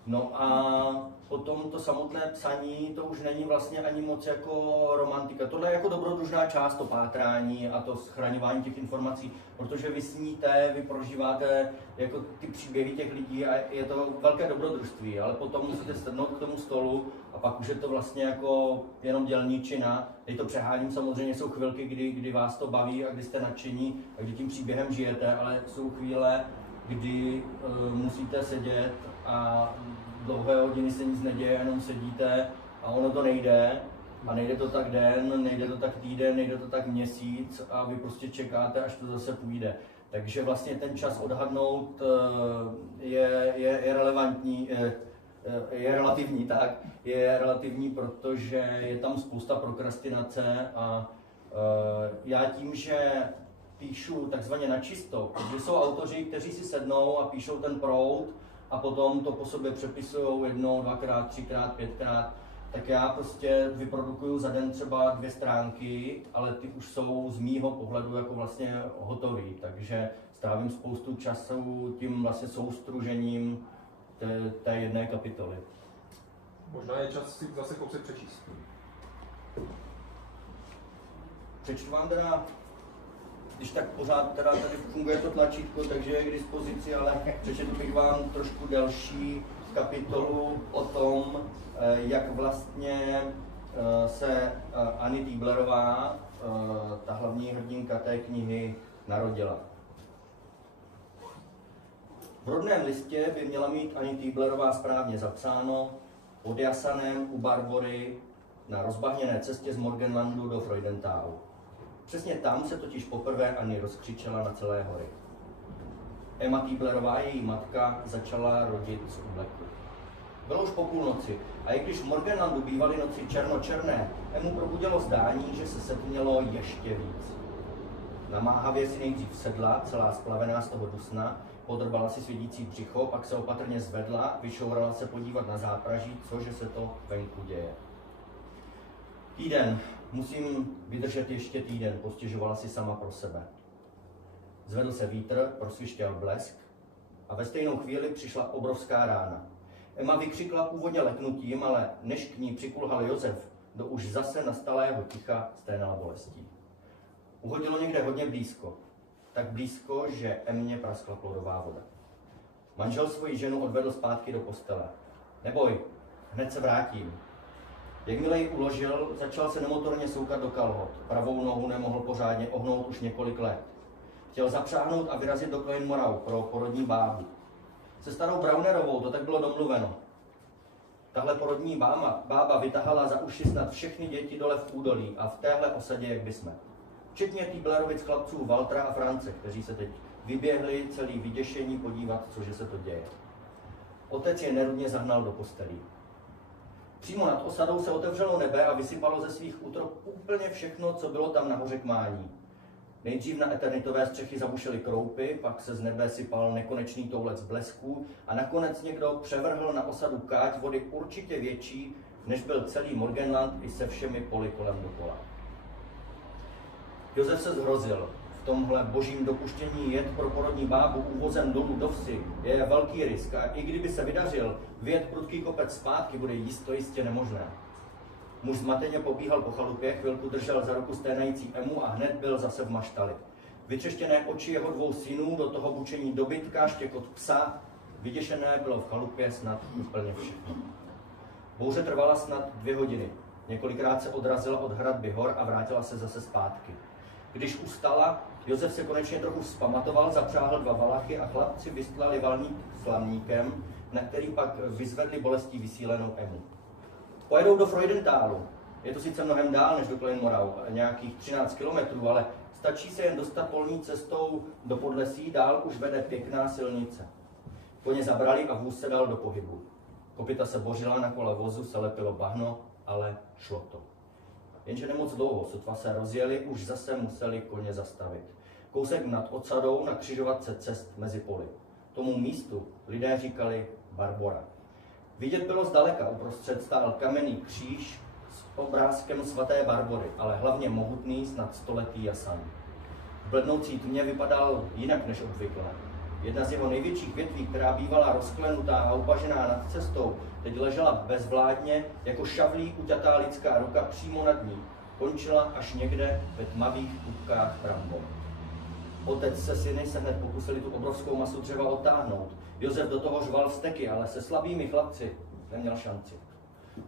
No a potom to samotné psaní, to už není vlastně ani moc jako romantika. Tohle je jako dobrodružná část, to pátrání a to schraňování těch informací, protože vy sníte, vy prožíváte jako ty příběhy těch lidí a je to velké dobrodružství, ale potom musíte sednout k tomu stolu a pak už je to vlastně jako jenom dělničina. Teď to přeháním, samozřejmě jsou chvilky, kdy vás to baví a kdy jste nadšení a kdy tím příběhem žijete, ale jsou chvíle, kdy musíte sedět a dlouhé hodiny se nic neděje, jenom sedíte a ono to nejde. A nejde to tak den, nejde to tak týden, nejde to tak měsíc a vy prostě čekáte, až to zase půjde. Takže vlastně ten čas odhadnout je relevantní, je relativní, protože je tam spousta prokrastinace a já tím, že píšu takzvaně na čisto, protože jsou autoři, kteří si sednou a píšou ten proud a potom to po sobě přepisují jednou, dvakrát, třikrát, pětkrát, tak já prostě vyprodukuju za den třeba 2 stránky, ale ty už jsou z mýho pohledu jako vlastně hotový, takže strávím spoustu času tím vlastně soustružením té jedné kapitoly. Možná je čas si zase kousek přečíst. Přečtu vám teda, když tak pořád teda tady funguje to tlačítko, takže je k dispozici, ale přečetl bych vám trošku delší kapitolu o tom, jak vlastně se Anny Tieblerová, ta hlavní hrdinka té knihy, narodila. V rodném listě by měla mít Anny Tieblerová správně zapsáno pod Jasanem u Barbory na rozbahněné cestě z Morgenlandu do Freudenthalu. Přesně tam se totiž poprvé Anny rozkřičela na celé hory. Emma Tieblerová, její matka, začala rodit z úleku. Bylo už po půlnoci a i když v Morgenlandu bývaly noci černočerné, Emmu probudilo zdání, že se setmělo ještě víc. Namáhavě si nejdřív sedla, celá splavená z toho dusna, podrbala si svědící břicho, pak se opatrně zvedla, vyšourala se podívat na zápraží, cože se to venku děje. Týden, musím vydržet ještě týden, postěžovala si sama pro sebe. Zvedl se vítr, prosvištěl blesk a ve stejnou chvíli přišla obrovská rána. Emma vykřikla původně leknutím, ale než k ní přikulhal Josef, do už zase nastalého ticha sténala bolestí. Uhodilo někde hodně blízko. Tak blízko, že Emmě praskla plodová voda. Manžel svoji ženu odvedl zpátky do postele. Neboj, hned se vrátím. Jakmile ji uložil, začal se nemotorně soukat do kalhot. Pravou nohu nemohl pořádně ohnout už několik let. Chtěl zapřáhnout a vyrazit do Klein Morav pro porodní bábu. Se starou Braunerovou to tak bylo domluveno. Tahle porodní bába vytahala za uši snad všechny děti dole v údolí a v téhle osadě, jak bysme. Včetně Týblerovic chlapců Valtra a France, kteří se teď vyběhli celý vyděšení podívat, cože se to děje. Otec je nerudně zahnal do postelí. Přímo nad osadou se otevřelo nebe a vysypalo ze svých útrop úplně všechno, co bylo tam nahoře k mání. Nejdřív na eternitové střechy zabušily kroupy, pak se z nebe sypal nekonečný toulec blesků a nakonec někdo převrhl na osadu káť vody určitě větší, než byl celý Morgenland i se všemi poli kolem dokola. Josef se zhrozil. V tomhle božím dopuštění jet pro porodní bábu úvozem dolů do vsi je velký risk a i kdyby se vydařil, vyjet prudký kopec zpátky bude jistě nemožné. Muž zmateně pobíhal po chalupě, chvilku držel za ruku sténající Emu a hned byl zase v maštali. Vytřeštěné oči jeho dvou synů, do toho bučení dobytka, štěkot psa, vyděšené bylo v chalupě snad úplně všechno. Bouře trvala snad 2 hodiny. Několikrát se odrazila od hradby hor a vrátila se zase zpátky. Když ustala, Josef se konečně trochu vzpamatoval, zapřáhl 2 valachy a chlapci vystlali valník slamníkem, na který pak vyzvedli bolestí vysílenou Emu. Pojedou do Freudentálu. Je to sice mnohem dál než do Klein Morav, nějakých 13 kilometrů, ale stačí se jen dostat polní cestou do Podlesí, dál už vede pěkná silnice. Koně zabrali a vůz se dal do pohybu. Kopyta se bořila, na kole vozu se lepilo bahno, ale šlo to. Jenže nemoc dlouho, sotva se rozjeli, už zase museli koně zastavit. Kousek nad osadou na křižovatce cest mezi poli. Tomu místu lidé říkali Barbora. Vidět bylo zdaleka, uprostřed stál kamenný kříž s obrázkem svaté Barbory, ale hlavně mohutný, snad 100letý jasan. V blednoucí tmě vypadal jinak než obvykle. Jedna z jeho největších větví, která bývala rozklenutá a upažená nad cestou, teď ležela bezvládně jako šavlí uťatá lidská ruka přímo nad ní. Končila až někde ve tmavých kubkách brambor. Otec se syny se hned pokusili tu obrovskou masu dřeva odtáhnout. Josef do toho řval vzteky, ale se slabými chlapci neměl šanci.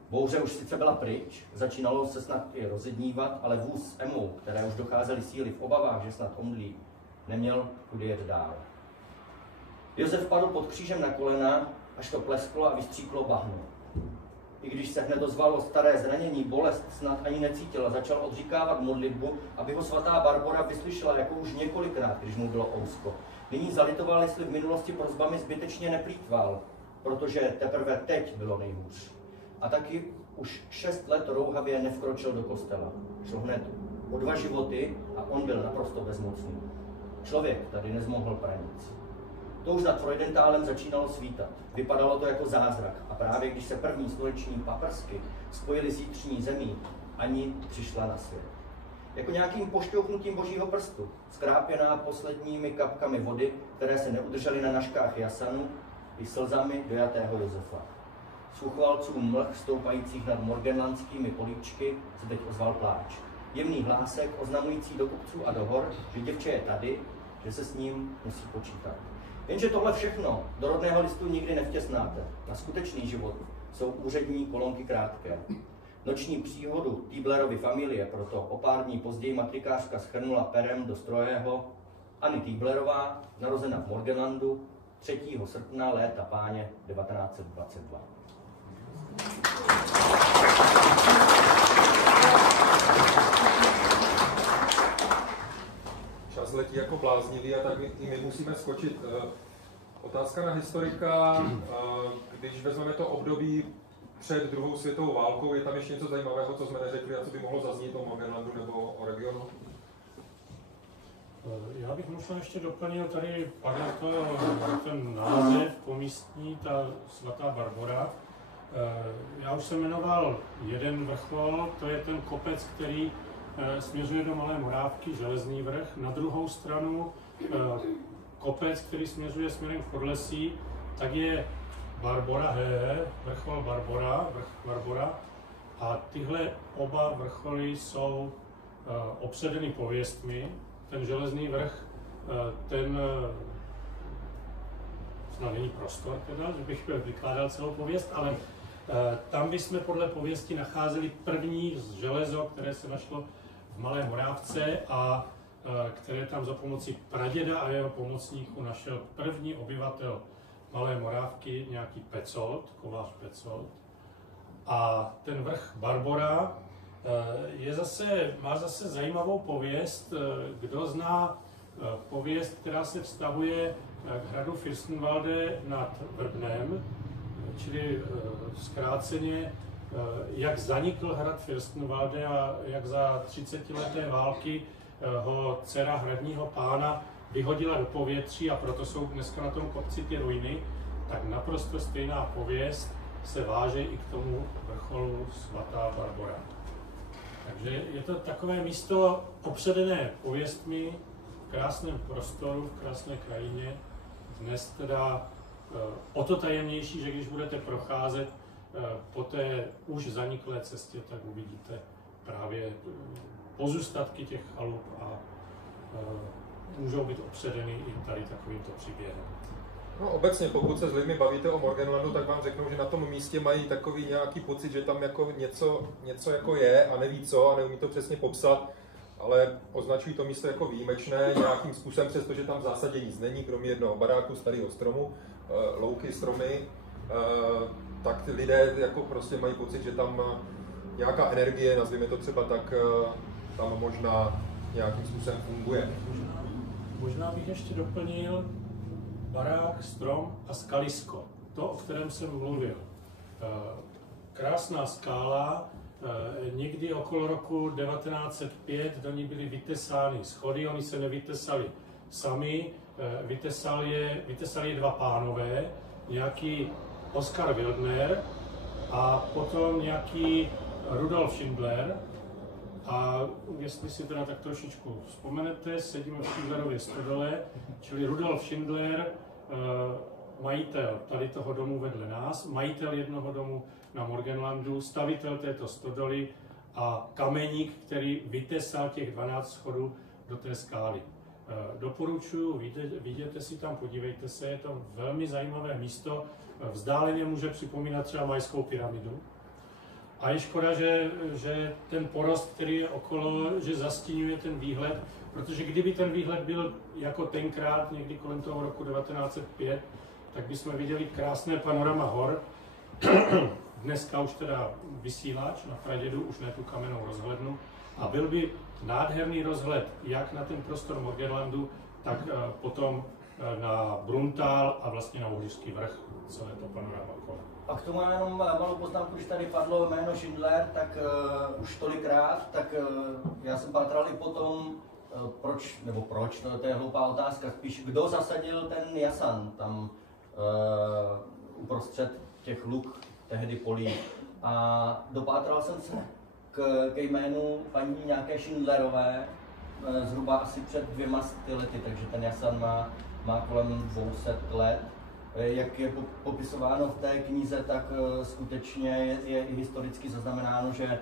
Bouře už sice byla pryč, začínalo se snad i rozednívat, ale vůz s Emou, které už docházely síly v obavách, že snad omdlí, neměl kudy jet dál. Josef padl pod křížem na kolena, až to plesklo a vystříklo bahno. I když se hned ozvalo staré zranění, bolest snad ani necítil a začal odříkávat modlitbu, aby ho svatá Barbora vyslyšela jako už několikrát, když mu bylo ousko. Nyní zalitoval, jestli v minulosti prosbami zbytečně neplýtval, protože teprve teď bylo nejhůř. A taky už 6 let rouhavě nevkročil do kostela. Šlo hned o 2 životy a on byl naprosto bezmocný. Člověk tady nezmohl pro nic. To už nad Freudentálem začínalo svítat. Vypadalo to jako zázrak a právě když se první sluneční paprsky spojily s jitřní zemí, Ani přišla na svět. Jako nějakým pošťouchnutím božího prstu, skrápěná posledními kapkami vody, které se neudržely na nažkách jasanu, i slzami dojatého Josefa. Z uchvalců mlh stoupajících nad morgenlandskými políčky se teď ozval pláč. Jemný hlásek oznamující do kupců a do hor, že děvče je tady, že se s ním musí počítat. Jenže tohle všechno do rodného listu nikdy nevtěsnáte. Na skutečný život jsou úřední kolonky krátké. Noční příhodu Týblerovy familie proto o pár dní později matrikářka shrnula perem do strojého Anny Týblerová, narozená v Morgenlandu 3. srpna léta páně 1922. Čas letí jako bláznivý a tak i my musíme skočit. Otázka na historika, když vezmeme to období před druhou světovou válkou, je tam ještě něco zajímavého, co jsme neřekli a co by mohlo zaznít o Morgenlandu nebo o regionu? Já bych možná ještě doplnil, tady padl ten název pomístní, ta svatá Barbora. Já už jsem jmenoval jeden vrchol, to je ten kopec, který směřuje do Malé Morávky, Železný vrch. Na druhou stranu kopec, který směřuje směrem k Podlesí, tak je Barbora, vrchol Barbora, vrch Barbora. A tyhle oba vrcholy jsou opředeny pověstmi. Ten Železný vrch, ten snad není prostor teda, že bych vykládal celou pověst, ale tam bychom podle pověsti nacházeli první železo, které se našlo v Malé Morávce a které tam za pomocí praděda a jeho pomocníků našel první obyvatel Malé Morávky, nějaký Pecolt, kovář Pecolt. A ten vrch Barbora má zase zajímavou pověst. Kdo zná pověst, která se vztahuje k hradu Fürstenwalde nad Vrbnem, čili zkráceně, jak zanikl hrad Fürstenwalde a jak za 30leté války ho dcera hradního pána vyhodila do povětří a proto jsou dneska na tom kopci ty ruiny, tak naprosto stejná pověst se váže i k tomu vrcholu svatá Barbora. Takže je to takové místo opředené pověstmi v krásném prostoru, v krásné krajině. Dnes teda o to tajemnější, že když budete procházet po té už zaniklé cestě, tak uvidíte právě pozůstatky těch chalup a můžou být opředeny i tady takovýmto příběhem. No obecně, pokud se s lidmi bavíte o Morganlandu, tak vám řeknou, že na tom místě mají takový nějaký pocit, že tam jako něco jako je a neví co a neumí to přesně popsat, ale označují to místo jako výjimečné nějakým způsobem, přestože tam v zásadě nic není, kromě jednoho baráku, starého stromu, louky, stromy, tak ty lidé jako prostě mají pocit, že tam nějaká energie, nazvěme to třeba tak, tam možná nějakým způsobem funguje. Možná bych ještě doplnil barák, strom a skalisko, to, o kterém jsem mluvil. Krásná skála, někdy okolo roku 1905 do ní byly vytesány schody, oni se nevytesali sami, vytesali je dva pánové, nějaký Oskar Wildner a potom nějaký Rudolf Schindler. A jestli si teda tak trošičku vzpomenete, sedíme v Schindlerově stodole, čili Rudolf Schindler, majitel tady toho domu vedle nás, majitel jednoho domu na Morganlandu, stavitel této stodoly a kameník, který vytesal těch 12 schodů do té skály. Doporučuji, viděte si tam, podívejte se, je to velmi zajímavé místo, vzdáleně může připomínat třeba Mayskou pyramidu. A je škoda, že ten porost, který je okolo, že zastínuje ten výhled, protože kdyby ten výhled byl jako tenkrát, někdy kolem toho roku 1905, tak bychom viděli krásné panorama hor. Dneska už teda vysílač na pradědu, už ne tu kamennou rozhlednu. A byl by nádherný rozhled jak na ten prostor Morganlandu, tak potom na Bruntál a vlastně na Uhlířský vrch, celé to panorama kolem. A k tomu jenom malou poznámku, když tady padlo jméno Schindler, tak už tolikrát, tak já jsem pátral i potom, proč, to je hloupá otázka, spíš kdo zasadil ten jasan tam uprostřed těch luk, tehdy polí. A dopátral jsem se ke jménu paní nějaké Schindlerové, zhruba asi před 200 lety, takže ten jasan má kolem 200 let. Jak je popisováno v té knize, tak skutečně je historicky zaznamenáno, že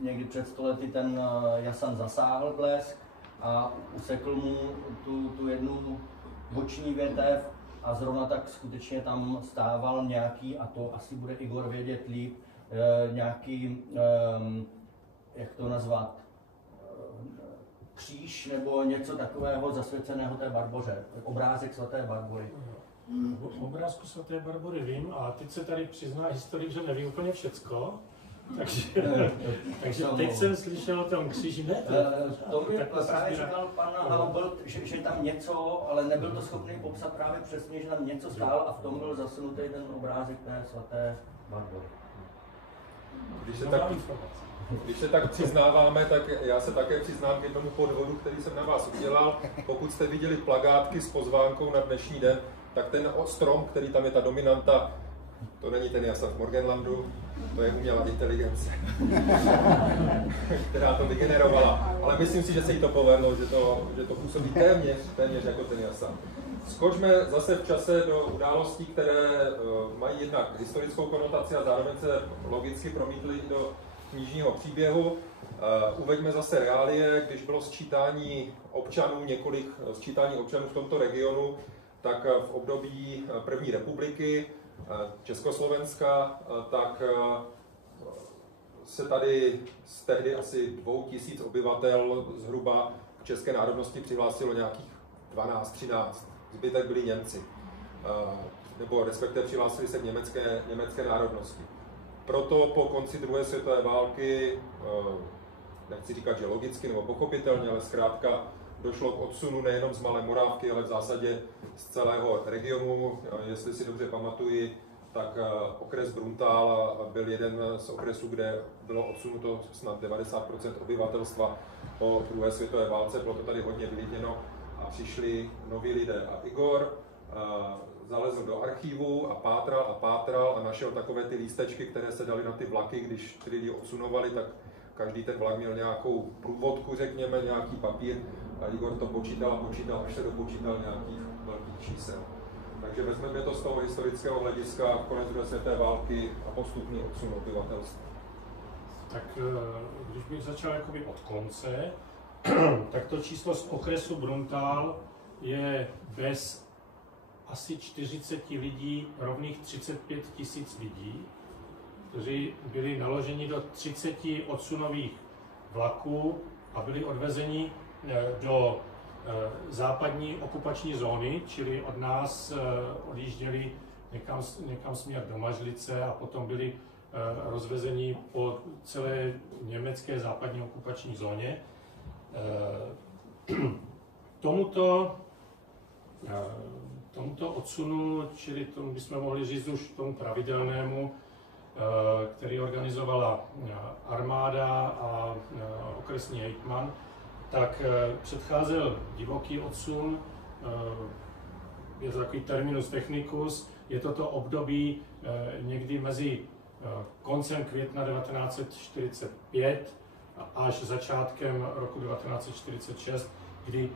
někdy před 100 lety ten jasan zasáhl blesk a usekl mu tu jednu boční větev a zrovna tak skutečně tam stával nějaký, a to asi bude Igor vědět líp, nějaký, jak to nazvat, kříž nebo něco takového zasvěceného té Barboře, obrázek svaté Barbory. O obrázku svaté Barbory vím a teď se tady přizná historik, že neví úplně všecko. Takže teď jsem slyšel o tom kříži, ne? To mi právě říkal pan Halbert, že tam něco, ale nebyl to schopný popsat právě přesně, že tam něco stál a v tom byl zasunutý ten obrázek té svaté Barbory. Když se tak přiznáváme, tak já se také přiznám k jednomu podvodu, který jsem na vás udělal. Pokud jste viděli plakátky s pozvánkou na dnešní den, tak ten strom, který tam je ta dominanta, to není ten jasa v Morganlandu, to je umělá inteligence, která to vygenerovala. Ale myslím si, že se jí to povedlo, že to působí téměř jako ten jasa. Skočme zase v čase do událostí, které mají jednak historickou konotaci a zároveň se logicky promítly i do knižního příběhu. Uveďme zase reálie, když bylo sčítání občanů, několik sčítání občanů v tomto regionu, tak v období první republiky Československa, tak se tady z tehdy asi 2000 obyvatel zhruba k české národnosti přihlásilo nějakých 12-13. Zbytek byli Němci, nebo respektive přihlásili se k německé národnosti. Proto po konci druhé světové války, nechci říkat, že logicky nebo pochopitelně, ale zkrátka došlo k odsunu nejenom z Malé Morávky, ale v zásadě z celého regionu. Jestli si dobře pamatuji, tak okres Bruntál byl jeden z okresů, kde bylo odsunuto snad 90% obyvatelstva po druhé světové válce. Bylo to tady hodně vylidněno a přišli noví lidé. A Igor zalezl do archivu a pátral a našel takové ty lístečky, které se daly na ty vlaky, když ty lidi odsunovali, tak každý ten vlak měl nějakou průvodku, řekněme, nějaký papír a Igor to počítal, až se dopočítal nějakých velkých čísel. Takže vezmeme to z toho historického hlediska, konec druhé světové války a postupný odsun obyvatelstva. Tak když bych začal jakoby od konce, tak to číslo z okresu Bruntál je bez asi 40 lidí rovných 35 000 lidí, kteří byli naloženi do 30 odsunových vlaků a byli odvezeni do západní okupační zóny, čili od nás odjížděli někam směr do Mažlice a potom byli rozvezeni po celé německé západní okupační zóně. Tomuto odsunu, čili tomu bychom mohli říct už tomu pravidelnému, který organizovala armáda a okresní hejtman, tak předcházel divoký odsun, je to takový terminus technicus, je toto období někdy mezi koncem května 1945 až začátkem roku 1946, kdy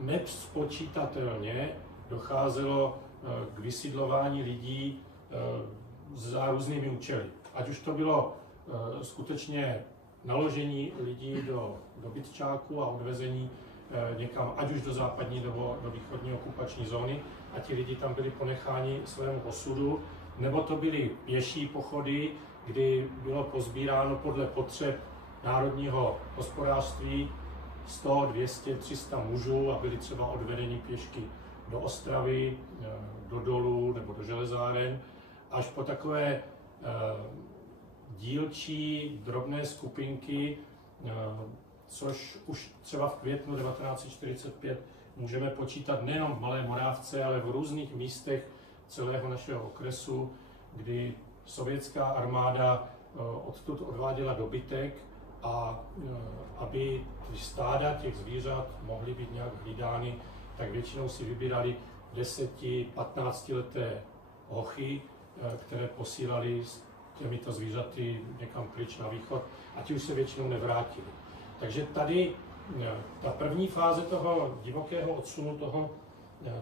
nespočítatelně docházelo k vysídlování lidí za různými účely. Ať už to bylo skutečně naložení lidí do dobytčáků a odvezení někam, ať už do západní nebo do východní okupační zóny, a ti lidi tam byli ponecháni svému osudu, nebo to byly pěší pochody, kdy bylo pozbíráno podle potřeb národního hospodářství 100, 200, 300 mužů a byli třeba odvedeni pěšky do Ostravy, do dolů nebo do železáren, až po takové dílčí drobné skupinky, což už třeba v květnu 1945 můžeme počítat nejenom v Malé Morávce, ale v různých místech celého našeho okresu, kdy sovětská armáda odtud odváděla dobytek a aby stáda těch zvířat mohly být nějak hlídány, tak většinou si vybírali 10-15 leté hochy, které posílali s těmito zvířaty někam pryč na východ a ti už se většinou nevrátili. Takže tady ta první fáze toho divokého odsunu,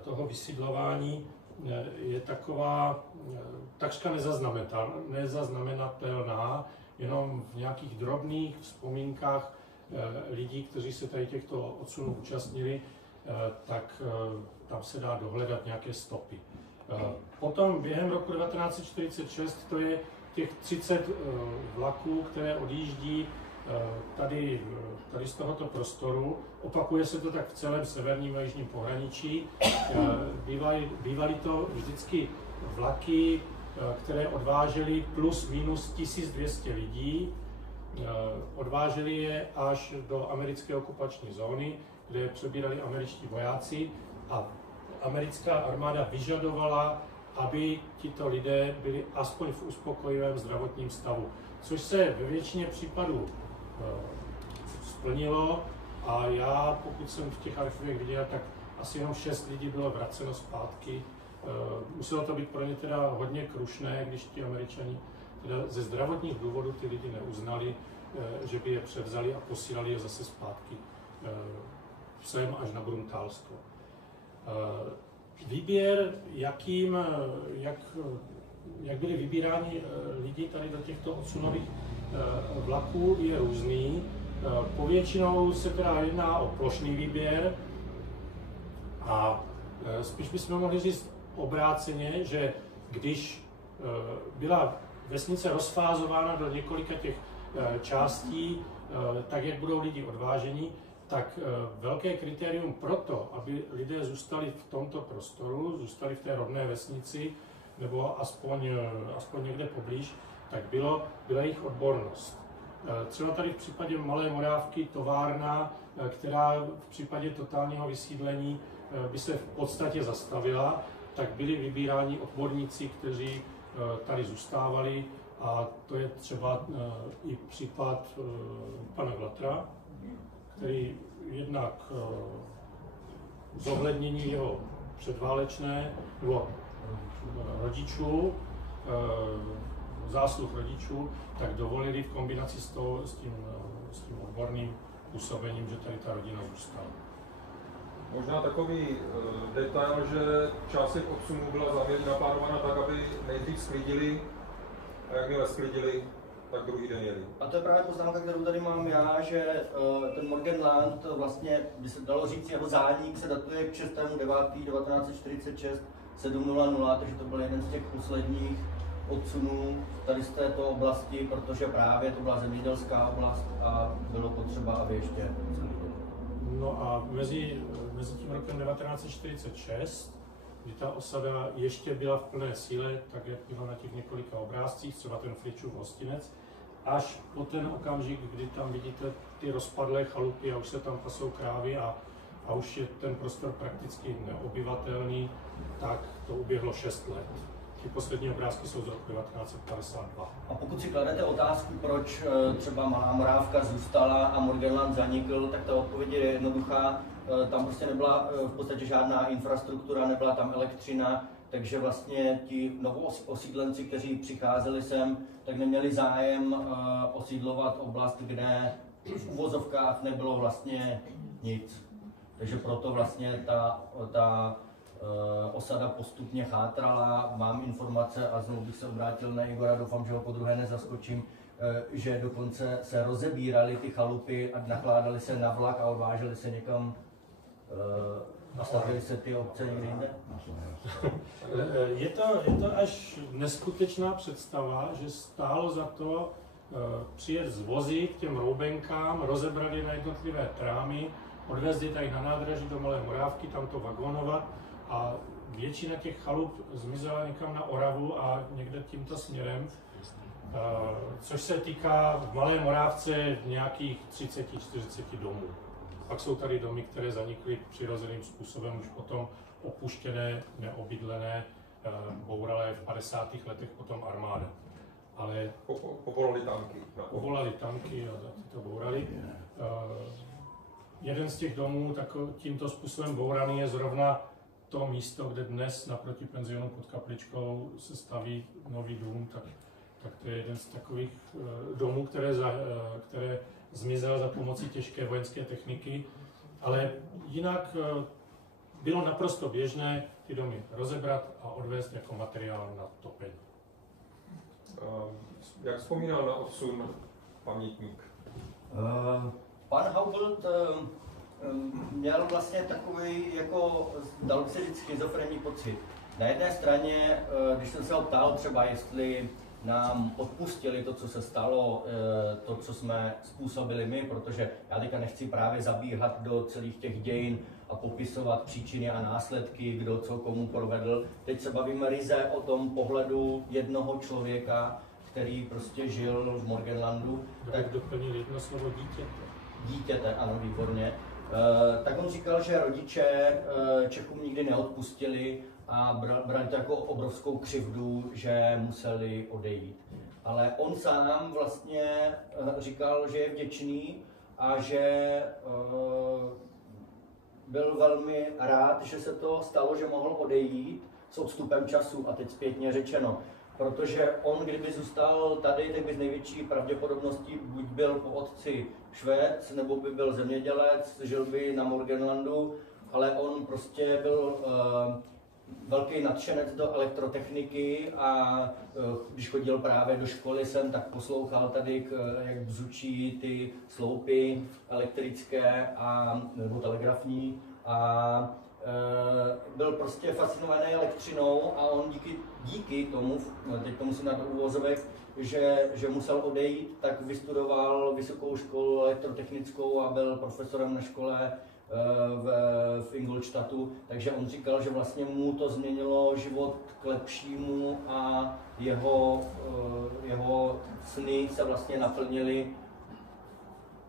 toho vysídlování je taková takřka nezaznamenatelná, jenom v nějakých drobných vzpomínkách lidí, kteří se tady těchto odsunů účastnili, tak tam se dá dohledat nějaké stopy. Potom během roku 1946 to je těch 30 vlaků, které odjíždí tady z tohoto prostoru. Opakuje se to tak v celém severním a jižním pohraničí. Bývaly to vždycky vlaky, které odvážely plus minus 1200 lidí. Odváželi je až do americké okupační zóny, kde přebírali američtí vojáci a americká armáda vyžadovala aby tito lidé byli aspoň v uspokojivém zdravotním stavu. Což se ve většině případů splnilo a já, pokud jsem v těch archivech viděl, tak asi jenom 6 lidí bylo vraceno zpátky. Muselo to být pro ně teda hodně krušné, když ti Američani teda ze zdravotních důvodů ty lidi neuznali, že by je převzali a posílali je zase zpátky sem až na Bruntálsko. Výběr, jak byli vybíráni lidi tady do těchto odsunových vlaků, je různý. Povětšinou se teda jedná o plošný výběr a spíš bychom mohli říct obráceně, že když byla vesnice rozfázována do několika těch částí, tak jak budou lidi odváženi, tak velké kritérium pro to, aby lidé zůstali v tomto prostoru, zůstali v té rodné vesnici, nebo aspoň někde poblíž, tak byla jejich odbornost. Třeba tady v případě Malé Morávky továrna, která v případě totálního vysídlení by se v podstatě zastavila, tak byli vybíráni odborníci, kteří tady zůstávali, a to je třeba i případ pana Glatra, který jednak zohlednění jeho předválečné nebo rodičů, zásluh rodičů, tak dovolili v kombinaci s tím odborným působením, že tady ta rodina zůstala. Možná takový detail, že část těch odsunů byla záměrně naplánována tak, aby nejdřív sklidili, a jakmile sklidili, tak druhý den jeli. A to je právě poznámka, kterou tady mám já, že ten Morgenland vlastně, by se dalo říct, jeho zánik se datuje k 6.9.1946 7:00, takže to byl jeden z těch posledních odsunů tady z této oblasti, protože právě to byla zemědělská oblast a bylo potřeba, aby ještě sklidili. No a mezi tím rokem 1946, kdy ta osada ještě byla v plné síle, tak jak bylo na těch několika obrázcích, třeba ten Fričův hostinec, až po ten okamžik, kdy tam vidíte ty rozpadlé chalupy a už se tam pasou krávy a už je ten prostor prakticky neobyvatelný, tak to uběhlo 6 let. Ty poslední obrázky jsou z roku 1952. A pokud si kladete otázku, proč třeba Malá Morávka zůstala a Morgenland zanikl, tak ta odpověď je jednoduchá. Tam prostě nebyla v podstatě žádná infrastruktura, nebyla tam elektřina, takže vlastně ti novoosídlenci, kteří přicházeli sem, tak neměli zájem osídlovat oblast, kde v uvozovkách nebylo vlastně nic. Takže proto vlastně ta osada postupně chátrala. Mám informace, a znovu bych se obrátil na Igora, doufám, že ho podruhé nezaskočím, že dokonce se rozebíraly ty chalupy a nakládali se na vlak a odváželi se někam, nastavili se ty obce někde jinde. Je to až neskutečná představa, že stálo za to přijet z vozy k těm roubenkám, rozebrat je na jednotlivé trámy, odvést je tady na nádraží do Malé Morávky, tam to vagonovat, a většina těch chalup zmizela někam na Oravu a někde tímto směrem, což se týká v Malé Morávce nějakých 30-40 domů. Pak jsou tady domy, které zanikly přirozeným způsobem, už potom opuštěné, neobydlené, bouralé v 50. letech potom armáda. Ale povolali tanky. Povolali tanky a ty to bourali. Jeden z těch domů tímto způsobem bouraný je zrovna to místo, kde dnes naproti penzionu pod kapličkou se staví nový dům, tak to je jeden z takových domů, které zmizel za pomocí těžké vojenské techniky, ale jinak bylo naprosto běžné ty domy rozebrat a odvést jako materiál na topení. Jak vzpomínal na odsun pamětník? Pan Haubelt měl vlastně takový, jako dal by se říct, schizofrenní pocit. Na jedné straně, když jsem se ho ptal třeba, jestli nám odpustili to, co se stalo, to, co jsme způsobili my, protože já teďka nechci právě zabíhat do celých těch dějin a popisovat příčiny a následky, kdo co komu provedl. Teď se bavíme ryze o tom pohledu jednoho člověka, který prostě žil v Morgenlandu. Tak doplnil jedno slovo dítěte. Dítěte, ano, výborně. Tak on říkal, že rodiče Čechům nikdy neodpustili a brali to jako obrovskou křivdu, že museli odejít. Ale on sám vlastně říkal, že je vděčný a že byl velmi rád, že se to stalo, že mohl odejít s odstupem času, a teď zpětně řečeno. Protože on, kdyby zůstal tady, tak by z největší pravděpodobností buď byl po otci Švéd, nebo by byl zemědělec, žil by na Morganlandu, ale on prostě byl velký nadšenec do elektrotechniky a když chodil právě do školy sem, tak poslouchal tady, jak bzučí ty sloupy elektrické nebo telegrafní a byl prostě fascinovaný elektřinou a on díky tomu, teď to musím dát do uvozovek, že musel odejít, tak vystudoval vysokou školu elektrotechnickou a byl profesorem na škole v Ingolstadtu, takže on říkal, že vlastně mu to změnilo život k lepšímu a jeho sny se vlastně naplnily.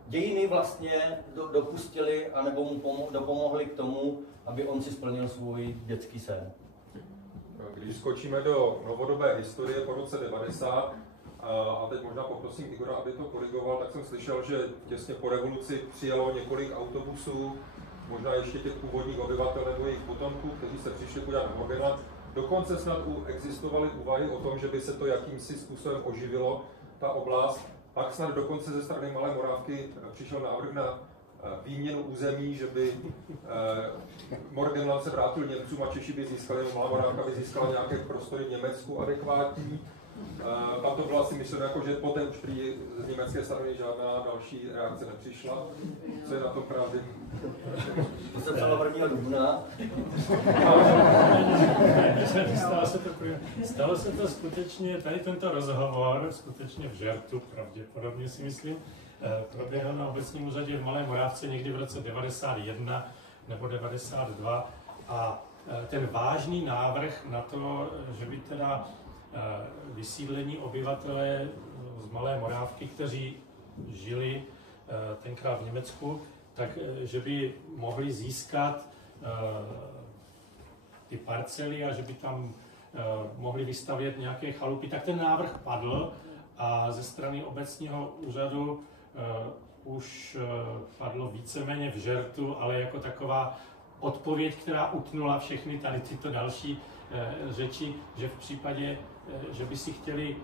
Dějiny vlastně dopustili anebo mu dopomohli k tomu, aby on si splnil svůj dětský sen. Když skočíme do novodobé historie po roce 90, a teď možná poprosím Igora, aby to korigoval, tak jsem slyšel, že těsně po revoluci přijelo několik autobusů, možná ještě těch původních obyvatel nebo jejich potomků, kteří se přišli podívat na Morganland. Dokonce snad existovaly úvahy o tom, že by se to jakýmsi způsobem oživilo, ta oblast. Pak snad dokonce ze strany Malé Morávky přišel návrh na výměnu území, že by Morganland se vrátil Němcům a Češi by získali, Malá Morávka by získala nějaké prostory v Německu adekvátní. Tam to bylo asi myšleno jako, že poté už prý z německé strany žádná další reakce nepřišla. Co je na tom pravdě? To se psalo 1. dubna. Stalo se to skutečně, tady tento rozhovor, skutečně v žertu, pravděpodobně si myslím, proběhl na obecním úřadě v Malé Morávce někdy v roce 91 nebo 92 a ten vážný návrh na to, že by teda vysídlení obyvatelé z Malé Morávky, kteří žili tenkrát v Německu, tak že by mohli získat ty parcely a že by tam mohli vystavět nějaké chalupy, tak ten návrh padl a ze strany obecního úřadu už padlo víceméně v žertu, ale jako taková odpověď, která utnula všechny tady tyto další řeči, že v případě, že by si chtěli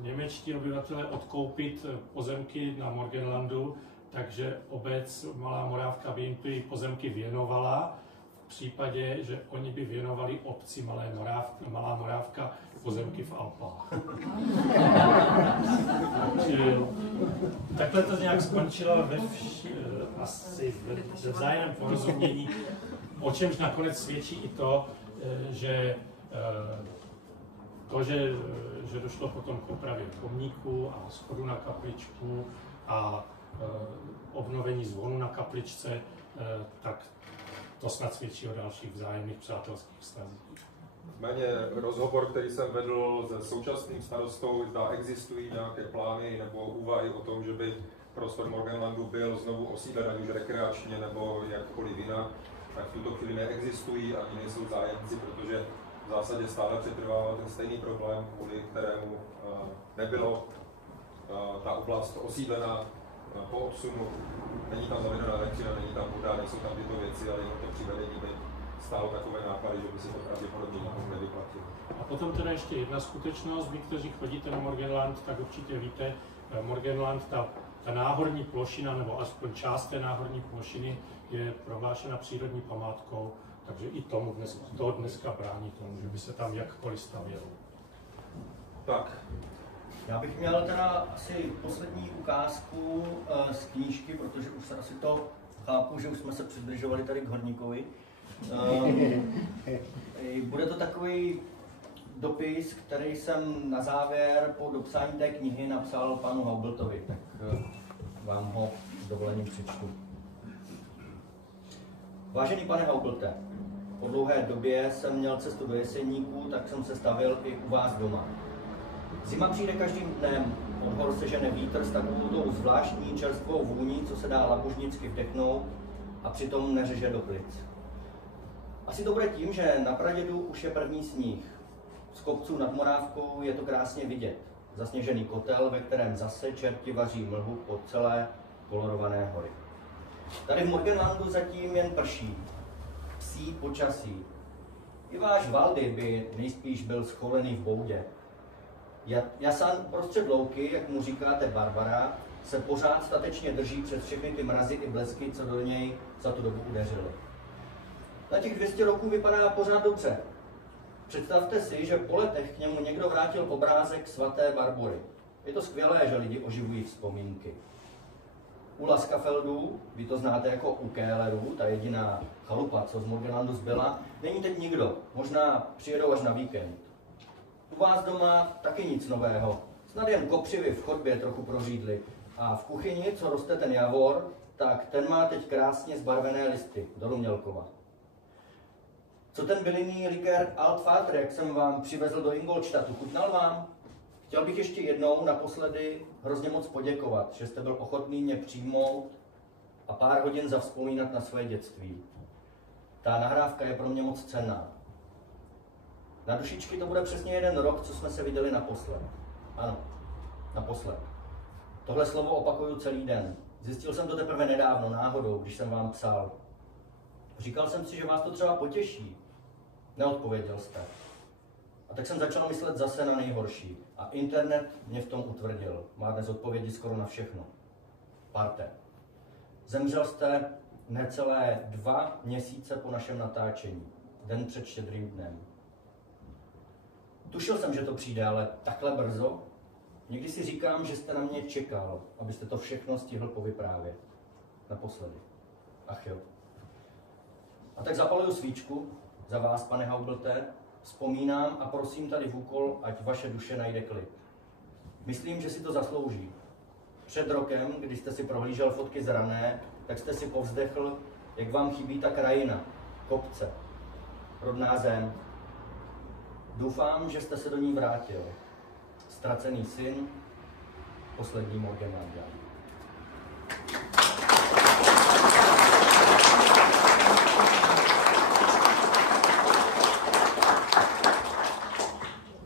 němečtí obyvatelé odkoupit pozemky na Morganlandu, takže obec Malá Morávka by jim ty pozemky věnovala. V případě, že oni by věnovali obci Malá Morávka pozemky v Alpách. Takhle to nějak skončilo asi ve vzájemném porozumění, o čemž nakonec svědčí i to, že došlo potom k opravě pomníku a schodu na kapličku a obnovení zvonu na kapličce, tak to snad svědčí o dalších vzájemných přátelských vztazích. Nicméně rozhovor, který jsem vedl se současným starostou, zda existují nějaké plány nebo úvahy o tom, že by prostor Morganlandu byl znovu osídlen, ať už rekreačně nebo jakkoliv jinak, tak v tuto chvíli neexistují ani nejsou zájemci, protože v zásadě stále přetrvává ten stejný problém, kvůli kterému nebylo ta oblast osídlena po odsunu. Není tam zavedena elektřina, není tam voda, nejsou tam tyto věci, ale jenom to přivedení by stálo takové náklady, že by se to pravděpodobně nikomu nevyplatilo. A potom teda ještě jedna skutečnost, vy, kteří chodíte na Morganland, tak určitě víte, Morganland, ta náhorní plošina, nebo aspoň část té náhorní plošiny je prohlášena přírodní památkou, takže i to dneska brání tomu, že by se tam jakkoliv stavělo. Tak. Já bych měl teda asi poslední ukázku z knížky, protože už se asi to chápu, že už jsme se přibližovali tady k Horníkovi. Bude to takový dopis, který jsem na závěr po dopsání té knihy napsal panu Haubeltovi, tak vám ho s dovolením přečtu. Vážený pane Haubelte, po dlouhé době jsem měl cestu do Jeseníků, tak jsem se stavil i u vás doma. Zima přijde každým dnem, od hor se žene vítr s takovou tou zvláštní čerstvou vůní, co se dá labužnicky vdechnout a přitom neřeže do plic. Asi to bude tím, že na pradědu už je první sníh. Z kopců nad Morávkou je to krásně vidět. Zasněžený kotel, ve kterém zase čerti vaří mlhu po celé kolorované hory. Tady v Morgenlandu zatím jen prší. Psí počasí. I váš Valdy by nejspíš byl scholený v boudě. Jasan uprostřed louky, jak mu říkáte Barbara, se pořád statečně drží přes všechny ty mrazy i blesky, co do něj za tu dobu udeřily. Na těch 200 roků vypadá pořád dobře. Představte si, že po letech k němu někdo vrátil obrázek svaté Barbory. Je to skvělé, že lidi oživují vzpomínky. U Laskafeldů, vy to znáte jako u Kélerů, ta jediná chalupa, co z Morgenlandu zbyla, není teď nikdo. Možná přijedou až na víkend. U vás doma taky nic nového. Snad jen kopřivy v chodbě trochu prořídly. A v kuchyni, co roste ten javor, tak ten má teď krásně zbarvené listy do Rumělkova. Co ten bylinný likér Altvater, jak jsem vám přivezl do Ingolstadtu, chutnal vám? Chtěl bych ještě jednou naposledy hrozně moc poděkovat, že jste byl ochotný mě přijmout a pár hodin zavzpomínat na své dětství. Ta nahrávka je pro mě moc cenná. Na dušičky to bude přesně 1 rok, co jsme se viděli naposled. Ano, naposled. Tohle slovo opakuju celý den. Zjistil jsem to teprve nedávno, náhodou, když jsem vám psal. Říkal jsem si, že vás to třeba potěší. Neodpověděl jste. A tak jsem začal myslet zase na nejhorší. A internet mě v tom utvrdil. Má dnes odpovědi skoro na všechno. Parte. Zemřel jste necelé 2 měsíce po našem natáčení. Den před Štědrým dnem. Tušil jsem, že to přijde, ale takhle brzo? Někdy si říkám, že jste na mě čekal, abyste to všechno stihl povyprávět. Naposledy. Ach jo. A tak zapaluju svíčku za vás, pane Haubelte, vzpomínám a prosím tady v úkol, ať vaše duše najde klid. Myslím, že si to zaslouží. Před rokem, když jste si prohlížel fotky z rané, tak jste si povzdechl, jak vám chybí ta krajina, kopce, rodná zem. Doufám, že jste se do ní vrátil. Ztracený syn, poslední Morgenlandian.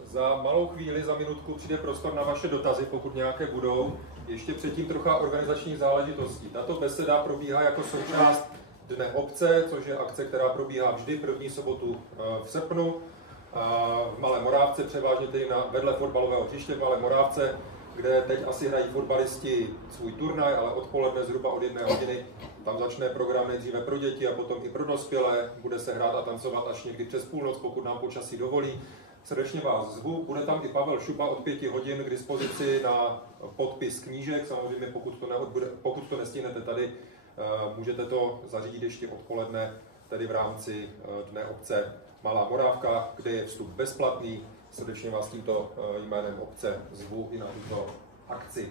Za malou chvíli, za minutku přijde prostor na vaše dotazy, pokud nějaké budou. Ještě předtím trocha organizačních záležitostí. Tato beseda probíhá jako součást Dne obce, což je akce, která probíhá vždy první sobotu v srpnu. V Malé Morávce, převážně tedy vedle fotbalového hřiště v Malé Morávce, kde teď asi hrají fotbalisti svůj turnaj, ale odpoledne zhruba od 1 hodiny. Tam začne program nejdříve pro děti a potom i pro dospělé. Bude se hrát a tancovat až někdy přes půlnoc, pokud nám počasí dovolí. Srdečně vás zvu. Bude tam i Pavel Šupa od 5 hodin k dispozici na podpis knížek. Samozřejmě, pokud to nestihnete tady, můžete to zařídit ještě odpoledne, tedy v rámci Dne obce Malá Morávka, kde je vstup bezplatný. Srdečně vás tímto jménem obce zvu i na tuto akci.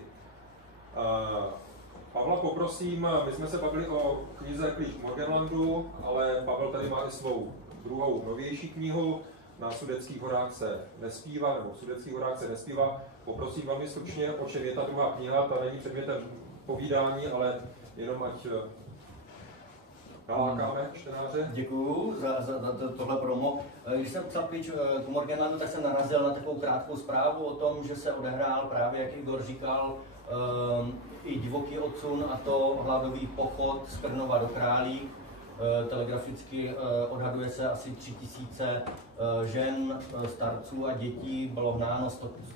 Pavla poprosím, my jsme se bavili o knize Klíč Morgenlandu, ale Pavel tady má i svou druhou novější knihu. Na Sudeckých horách se nespívá, nebo v Sudeckých horách se nespívá. Poprosím velmi stručně, o čem je ta druhá kniha. Ta není předmětem povídání, ale jenom ať nalákáme čtenáře. Děkuju za tohle promo. Když jsem psal Klíč k Morgenlandu, tak jsem narazil na takovou krátkou zprávu o tom, že se odehrál právě, jak Igor říkal, i divoký odsun, a to hladový pochod z Krnova do Králík. Telegraficky odhaduje se asi 3000 žen, starců a dětí bylo hnáno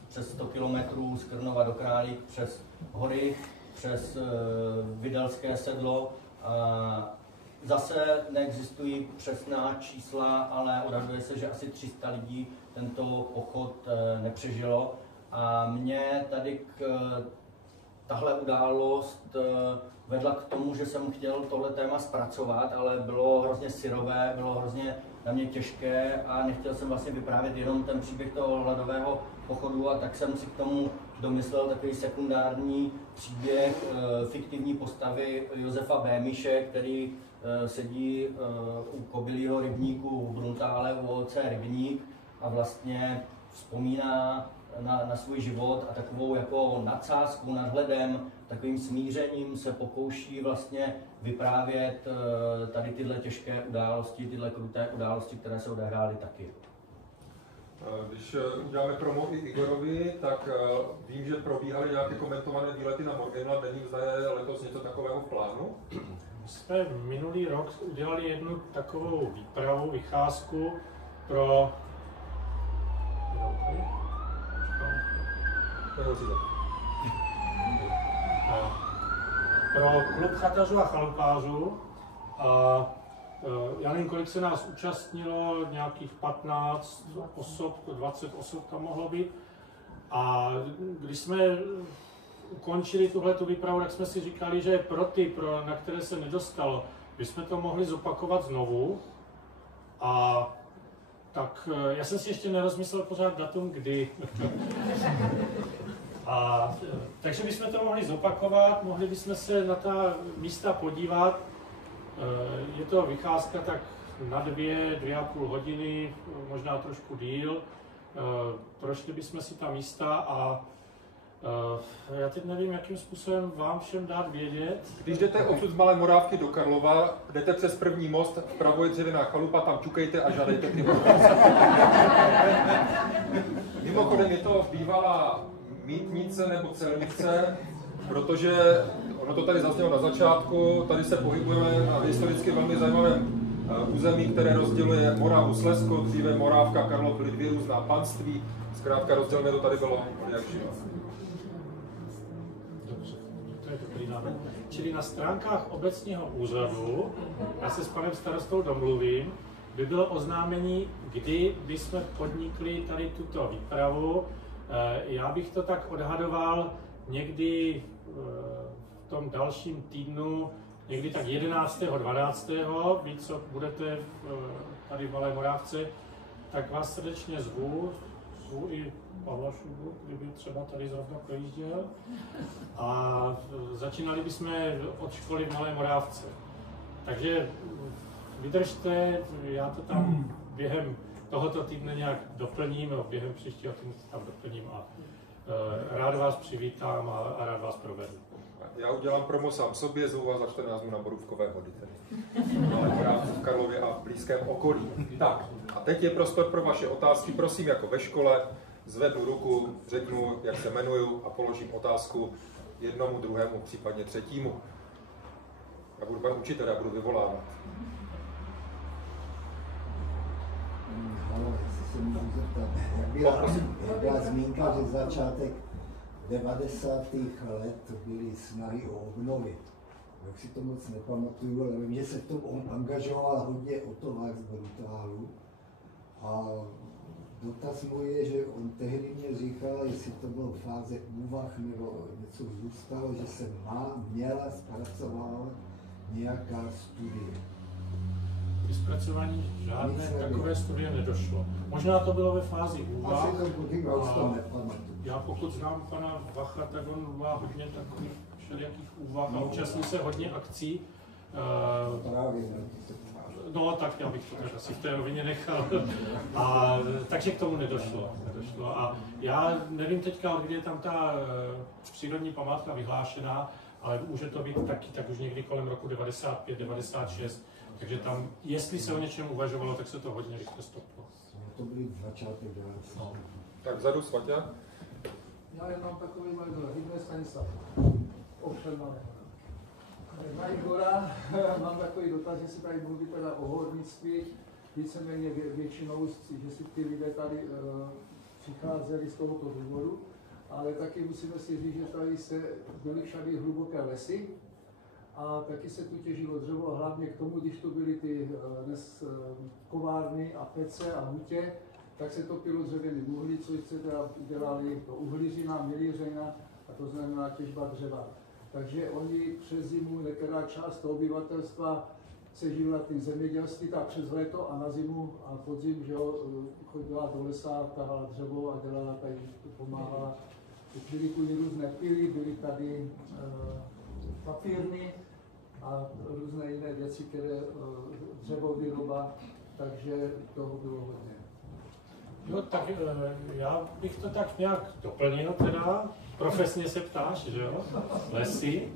přes 100 km z Krnova do Králík, přes hory, přes Videlské sedlo. Zase neexistují přesná čísla, ale odhaduje se, že asi 300 lidí tento pochod nepřežilo. A mě tady tahle událost vedla k tomu, že jsem chtěl tohle téma zpracovat, ale bylo hrozně syrové, bylo hrozně na mě těžké a nechtěl jsem vlastně vyprávět jenom ten příběh toho hladového pochodu, a tak jsem si k tomu domyslel takový sekundární příběh fiktivní postavy Josefa Bémiše, který sedí u Kobylího rybníku v Bruntále u OC Rybník a vlastně vzpomíná na svůj život a takovou jako nadsázkou, nadhledem, takovým smířením se pokouší vlastně vyprávět tady tyhle těžké události, tyhle kruté události, které se odehrály taky. Když uděláme promo i Igorovi, tak vím, že probíhaly nějaké komentované výlety na Morgenland. Není zde letos něco takového v plánu? My jsme minulý rok udělali jednu takovou výpravu, vycházku pro klub chatařů a chalupářů. A já nevím, kolik se nás účastnilo, nějakých 15 osob, 20 osob tam mohlo být. A když jsme ukončili tuhletu výpravu, tak jsme si říkali, že pro ty, na které se nedostalo, bychom to mohli zopakovat znovu. A tak já jsem si ještě nerozmyslel pořád datum, kdy. Takže bychom to mohli zopakovat, mohli bychom se na ta místa podívat. Je to vycházka tak na 2,5 hodiny, možná trošku díl. Prošli bychom si ta místa a já teď nevím, jakým způsobem vám všem dát vědět. Když jdete odsud z Malé Morávky do Karlova, jdete přes první most, vpravo je dřevěná chalupa, tam čukejte a žádejte ty Mimochodem je to bývalá mýtnice nebo celnice, protože ono to tady zaznělo na začátku, tady se pohybujeme na historicky velmi zajímavém území, které rozděluje Moravu Slezsko, dříve Morávka, Karlov byly 2 různá panství, zkrátka rozdělené to tady bylo jak živo. Dobře, to je dobrý nápad. Čili na stránkách obecního úřadu, já se s panem starostou domluvím, by bylo oznámení, kdy bychom podnikli tady tuto výpravu. Já bych to tak odhadoval někdy v tom dalším týdnu, někdy tak 11. 12. Vy, co budete tady v Malé Morávce, tak vás srdečně zvu i Pavla Šubu, kdyby třeba tady zrovna projížděl. A začínali bychom od školy v Malé Morávce. Takže vydržte, já to tam během tohoto týdne nějak doplním, nebo během příštího týdne tam doplním a rád vás přivítám a rád vás provedu. Já udělám promo sám sobě, zvu vás za 14 dnů na Borůvkové hody, tedy v Karlově a v blízkém okolí. Tak, a teď je prostor pro vaše otázky, prosím, jako ve škole, zvednu ruku, řeknu, jak se jmenuju a položím otázku jednomu, druhému, případně třetímu. Já budu pan učitel, já budu vyvolávat. Ano, jestli se můžu zeptat, jak byla zmínka, že začátek 90. let byly snahy o obnovy. Jak si to moc nepamatuju, ale vím, že se v tom on angažoval hodně Otto Wax z Brutálů. A dotaz můj je, že on tehdy mě říkal, jestli to bylo fáze úvah nebo něco zůstalo, že se měla zpracovávat nějaká studie. Při zpracování žádné takové studie nedošlo. Možná to bylo ve fázi úvah. Já pokud znám pana Vacha, tak on má hodně takových všelijakých úvah a účastní se hodně akcí. No tak já bych to tak asi v té rovině nechal. Takže k tomu nedošlo. A já nevím teďka, kdy je tam ta přírodní památka vyhlášená, ale může to být taky tak už někdy kolem roku 95, 96. Takže tam, jestli se o něčem uvažovalo, tak se to hodně rychle stoplo. To byly začátek 90. No. Tak vzadu, Svaťa. Já jenom takový malý Hybné Stanislav. Na Igora mám takový dotaz, jestli tady mluví teda o hornictví, víceméně většinou, že si ty lidé tady přicházeli z tohoto důvodu, ale taky musíme si říct, že tady byly všady hluboké lesy a taky se tu těžilo dřevo, hlavně k tomu, když tu byly ty kovárny a pece a hutě, tak se topilo dřevěný uhlí, což se teda dělali to uhlířina, milířina, a to znamená těžba dřeva. Takže oni přes zimu, některá část toho obyvatelstva se živila tím zemědělství, tak přes léto a na zimu a podzim, že jo, chodila do lesa, tahala dřevo a dělala tady, pomáhala. Byly tu různé pily, byly tady papírny a různé jiné věci, které dřevo výroba, takže toho bylo hodně. Jo, tak já bych to tak nějak doplnil teda, profesně se ptáš, že jo, lesy.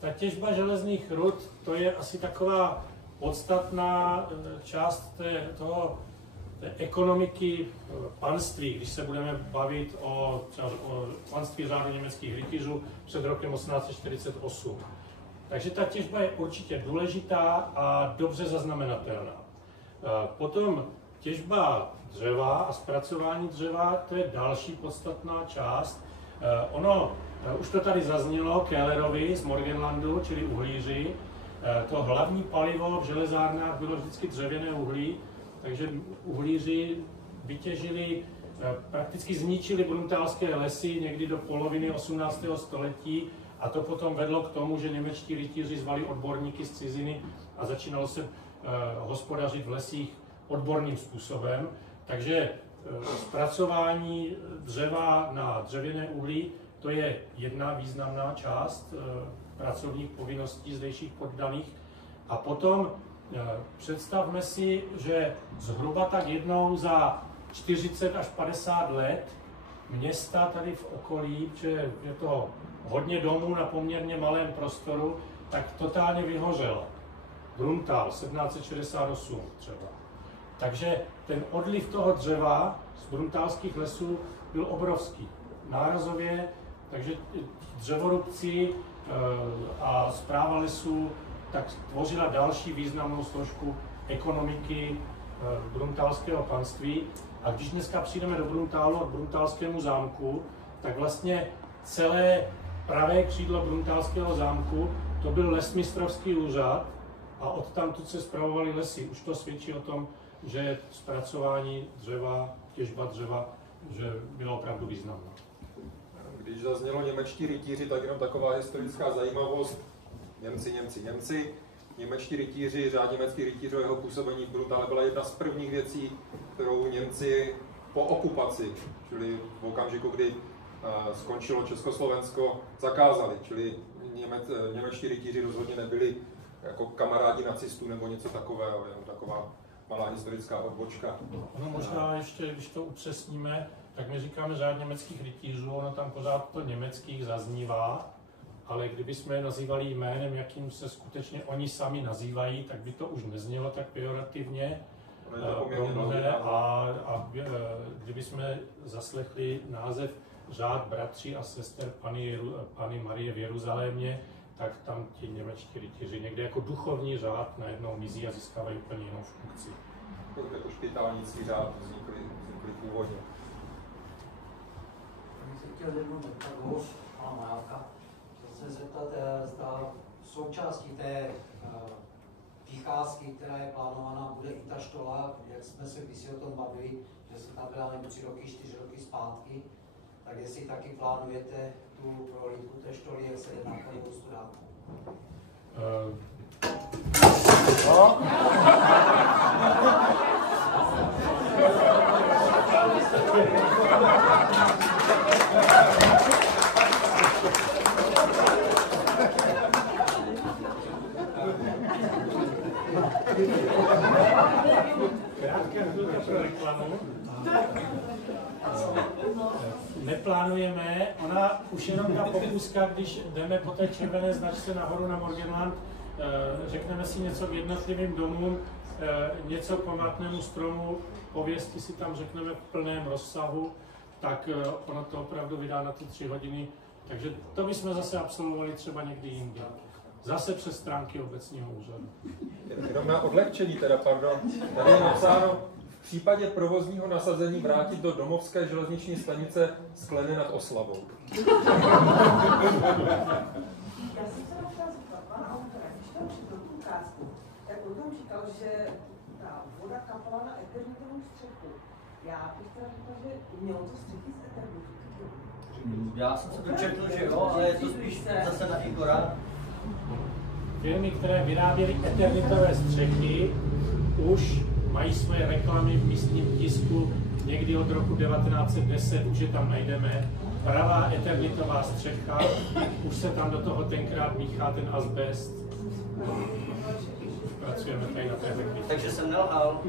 Ta těžba železných rud, to je asi taková podstatná část té ekonomiky panství, když se budeme bavit o panství řádu německých rytířů před rokem 1848. Takže ta těžba je určitě důležitá a dobře zaznamenatelná. Potom těžba dřeva a zpracování dřeva, to je další podstatná část. Už to tady zaznělo, Kellerovi z Morgenlandu, čili uhlíři. To hlavní palivo v železárnách bylo vždycky dřevěné uhlí, takže uhlíři vytěžili, prakticky zničili bruntálské lesy někdy do poloviny 18. století a to potom vedlo k tomu, že němečtí rytíři zvali odborníky z ciziny a začínalo se hospodařit v lesích odborným způsobem. Takže zpracování dřeva na dřevěné uhlí, to je jedna významná část pracovních povinností zdejších poddaných. A potom představme si, že zhruba tak jednou za 40 až 50 let města tady v okolí, že je to hodně domů na poměrně malém prostoru, tak totálně vyhořelo. Bruntál 1768 třeba. Takže ten odliv toho dřeva z bruntálských lesů byl obrovský. Nárazově, takže dřevorubci a správa lesů tak tvořila další významnou složku ekonomiky bruntálského panství. A když dneska přijdeme do Bruntálu, k bruntálskému zámku, tak vlastně celé pravé křídlo bruntálského zámku to byl lesmistrovský úřad a odtamtud se spravovaly lesy. Už to svědčí o tom, že zpracování dřeva, těžba dřeva, že byla opravdu významná. Když zaznělo němečtí rytíři, tak jenom taková historická zajímavost. Němci. Němečtí rytíři, řád německých rytířů, jeho působení v Bruntále byla jedna z prvních věcí, kterou Němci po okupaci, čili v okamžiku, kdy skončilo Československo, zakázali. Čili němečtí rytíři rozhodně nebyli jako kamarádi nacistů nebo něco takového, jenom taková malá historická odbočka. No možná ještě, když to upřesníme, tak my říkáme řád německých rytířů, ono tam pořád to německých zaznívá, ale kdybychom je nazývali jménem, jakým se skutečně oni sami nazývají, tak by to už neznělo tak pejorativně. A kdybychom zaslechli název řád bratří a sester Panny Marie v Jeruzalémě, tak tam ti němečtí rytíři někde jako duchovní řád najednou mizí a získávají úplně jinou funkci. Jako špitálnický řád vznikly původně. Já jsem chtěl jednou metodou pana Majáka se zeptat, zda součástí té vycházky, která je plánovaná, bude i ta štola, jak jsme se kdysi o tom bavili, že se tam byla 3 roky, 4 roky zpátky, tak jestli taky plánujete tu prohlídku té štoly, jak se jedná tady o studánku. Krátká chvilka pro reklamu. Neplánujeme, ona už jenom ta pokuska, když jdeme po té červené značce nahoru na Morgenland, řekneme si něco k jednotlivým domům, něco k památnému stromu, pověsti si tam řekneme v plném rozsahu, tak ono to opravdu vydá na ty 3 hodiny. Takže to bychom zase absolvovali třeba někdy jinde. Zase přes stránky obecního úřadu. Jenom na odlehčení teda, pardon. Tady je napsáno, v případě provozního nasazení vrátit do domovské železniční stanice Skleny nad Oslavou. Já jsem se chtěla zeptat pana autora, když tam četl tu ukázku, tak on tam říkal, že ta voda kapala na eternitovou střechu. Já bych teda řekla, že mělo to střechy z eternitu. Já jsem se dočetl, že jo, ale je to spíš zase na Igora. Firmy, které vyráběly eternitové střechy, už mají svoje reklamy v místním tisku někdy od roku 1910, už je tam najdeme. Pravá eternitová střecha, už se tam do toho tenkrát míchá ten azbest. pracujeme tady na té technice. Takže jsem nelhal.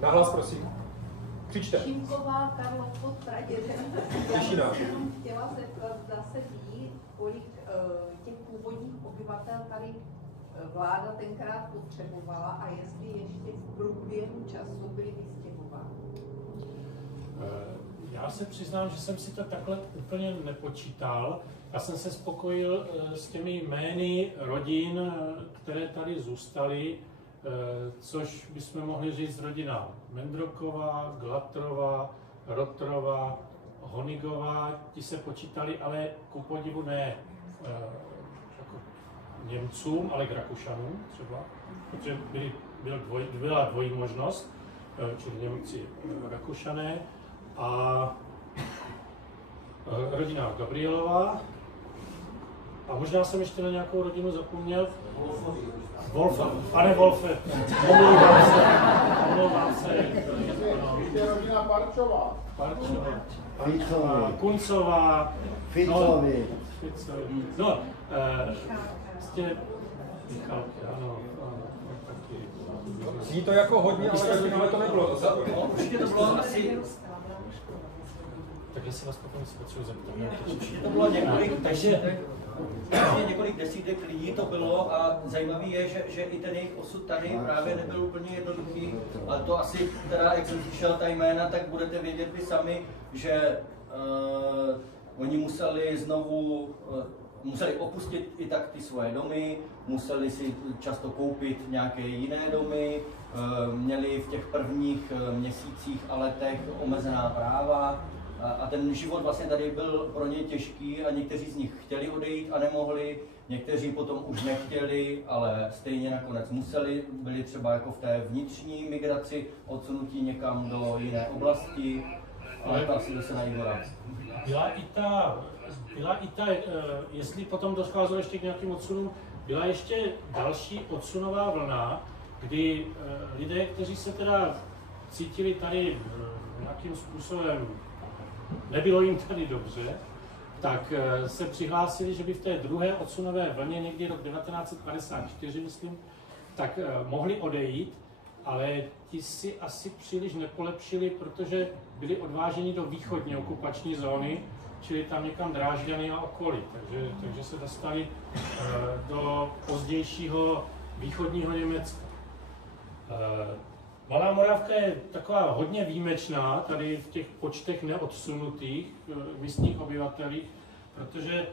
Nahlas, prosím. Křičte. Šimková, Karlov pod Pradědem. Já jsem jenom chtěla zeptat, zda se ví, kolik těch původních obyvatel tady vláda tenkrát potřebovala a jestli ještě v průběhu času byli vystěhováni. Já se přiznám, že jsem si to takhle úplně nepočítal. Já jsem se spokojil s těmi jmény rodin, které tady zůstaly, což bychom mohli říct rodina Mendroková, Glatrová, Rotrova, Honigová, ti se počítali, ale ku podivu ne jako Němcům, ale k Rakušanům třeba, protože byla dvojí možnost, čili Němci, Rakušané a rodina Gabrielová. A možná jsem ještě na nějakou rodinu zapomněl. Wolf, pane Wolfe, omlouvám se. Je rodina Parčová. Kuncová. Ficovi. No, prostě Michalky, ano, taky. Zní to jako hodně, ale ve finále to nebylo. Určitě to bylo asi... Tak jestli vás potom si potřebuji zeptat. Určitě to bylo několik desítek lidí to bylo a zajímavý je, že i ten jejich osud tady právě nebyl úplně jednoduchý, ale to asi teda, jak jsem slyšel ta jména, tak budete vědět vy sami, že oni museli opustit i tak ty svoje domy, museli si často koupit nějaké jiné domy, měli v těch prvních měsících a letech omezená práva a ten život vlastně tady byl pro ně těžký a někteří z nich chtěli odejít a nemohli, někteří potom už nechtěli, ale stejně nakonec museli, byli třeba jako v té vnitřní migraci odsunutí někam do jiné oblasti, ale to asi se na Igora. Byla i ta, jestli potom docházelo ještě k nějakým odsunům, byla ještě další odsunová vlna, kdy lidé, kteří se teda cítili tady nějakým způsobem, nebylo jim tady dobře, tak se přihlásili, že by v té druhé odsunové vlně, někdy rok 1954, myslím, tak mohli odejít, ale ti si asi příliš nepolepšili, protože byli odváženi do východní okupační zóny, čili tam někam Drážďany a okolí, takže se dostali do pozdějšího východního Německa. Malá Moravka je taková hodně výjimečná tady v těch počtech neodsunutých místních obyvatelích, protože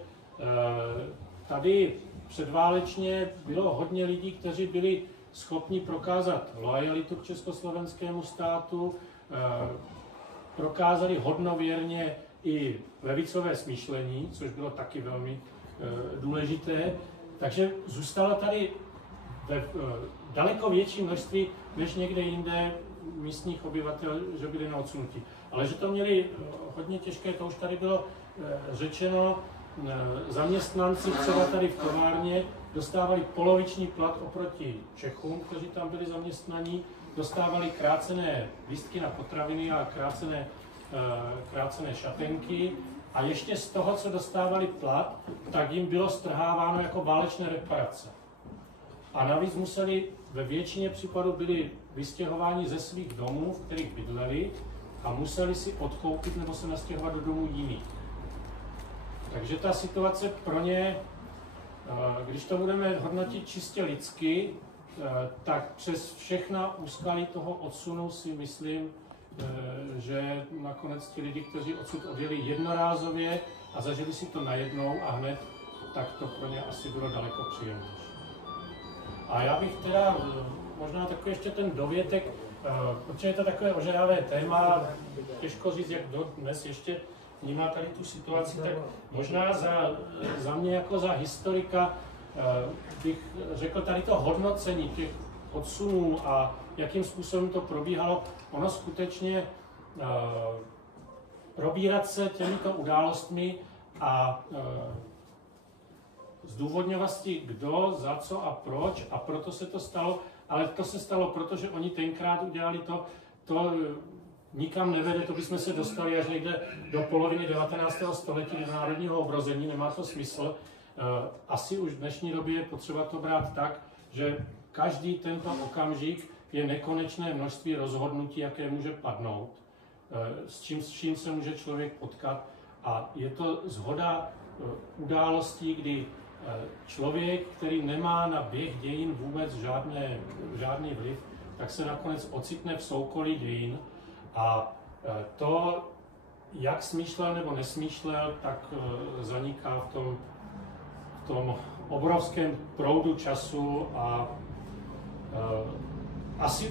tady předválečně bylo hodně lidí, kteří byli schopni prokázat loajalitu k československému státu, prokázali hodnověrně i levicové smýšlení, což bylo taky velmi důležité. Takže zůstala tady ve daleko větší množství než někde jinde místních obyvatel, že byli na odsunutí. Ale že to měli hodně těžké, to už tady bylo řečeno. Zaměstnanci třeba tady v továrně dostávali poloviční plat oproti Čechům, kteří tam byli zaměstnaní, dostávali krácené lístky na potraviny a krácené šatenky a ještě z toho, co dostávali plat, tak jim bylo strháváno jako válečné reparace. A navíc museli, ve většině případů byli vystěhováni ze svých domů, v kterých bydleli a museli si odkoupit nebo se nastěhovat do domů jiných. Takže ta situace pro ně, když to budeme hodnotit čistě lidsky, tak přes všechna úskalí toho odsunu si myslím, že nakonec ti lidi, kteří odsud odjeli jednorázově a zažili si to najednou a hned, tak to pro ně asi bylo daleko příjemnější. A já bych teda možná takový ještě ten dovětek, protože je to takové ožehavé téma, těžko říct, jak dnes ještě vnímá tady tu situaci, tak možná za mě jako za historika bych řekl tady to hodnocení těch odsunů a jakým způsobem to probíhalo, ono skutečně probírat se těmito událostmi a zdůvodňovat si kdo, za co a proč a proto se to stalo, ale to se stalo, protože oni tenkrát udělali to nikam nevede, to bychom se dostali až někde do poloviny 19. století do národního obrození, nemá to smysl. Asi už v dnešní době je potřeba to brát tak, že každý tento okamžik je nekonečné množství rozhodnutí, jaké může padnout, s čím se může člověk potkat. A je to shoda událostí, kdy člověk, který nemá na běh dějin vůbec žádný vliv, tak se nakonec ocitne v soukolí dějin a to, jak smýšlel nebo nesmýšlel, tak zaniká v tom obrovském proudu času a asi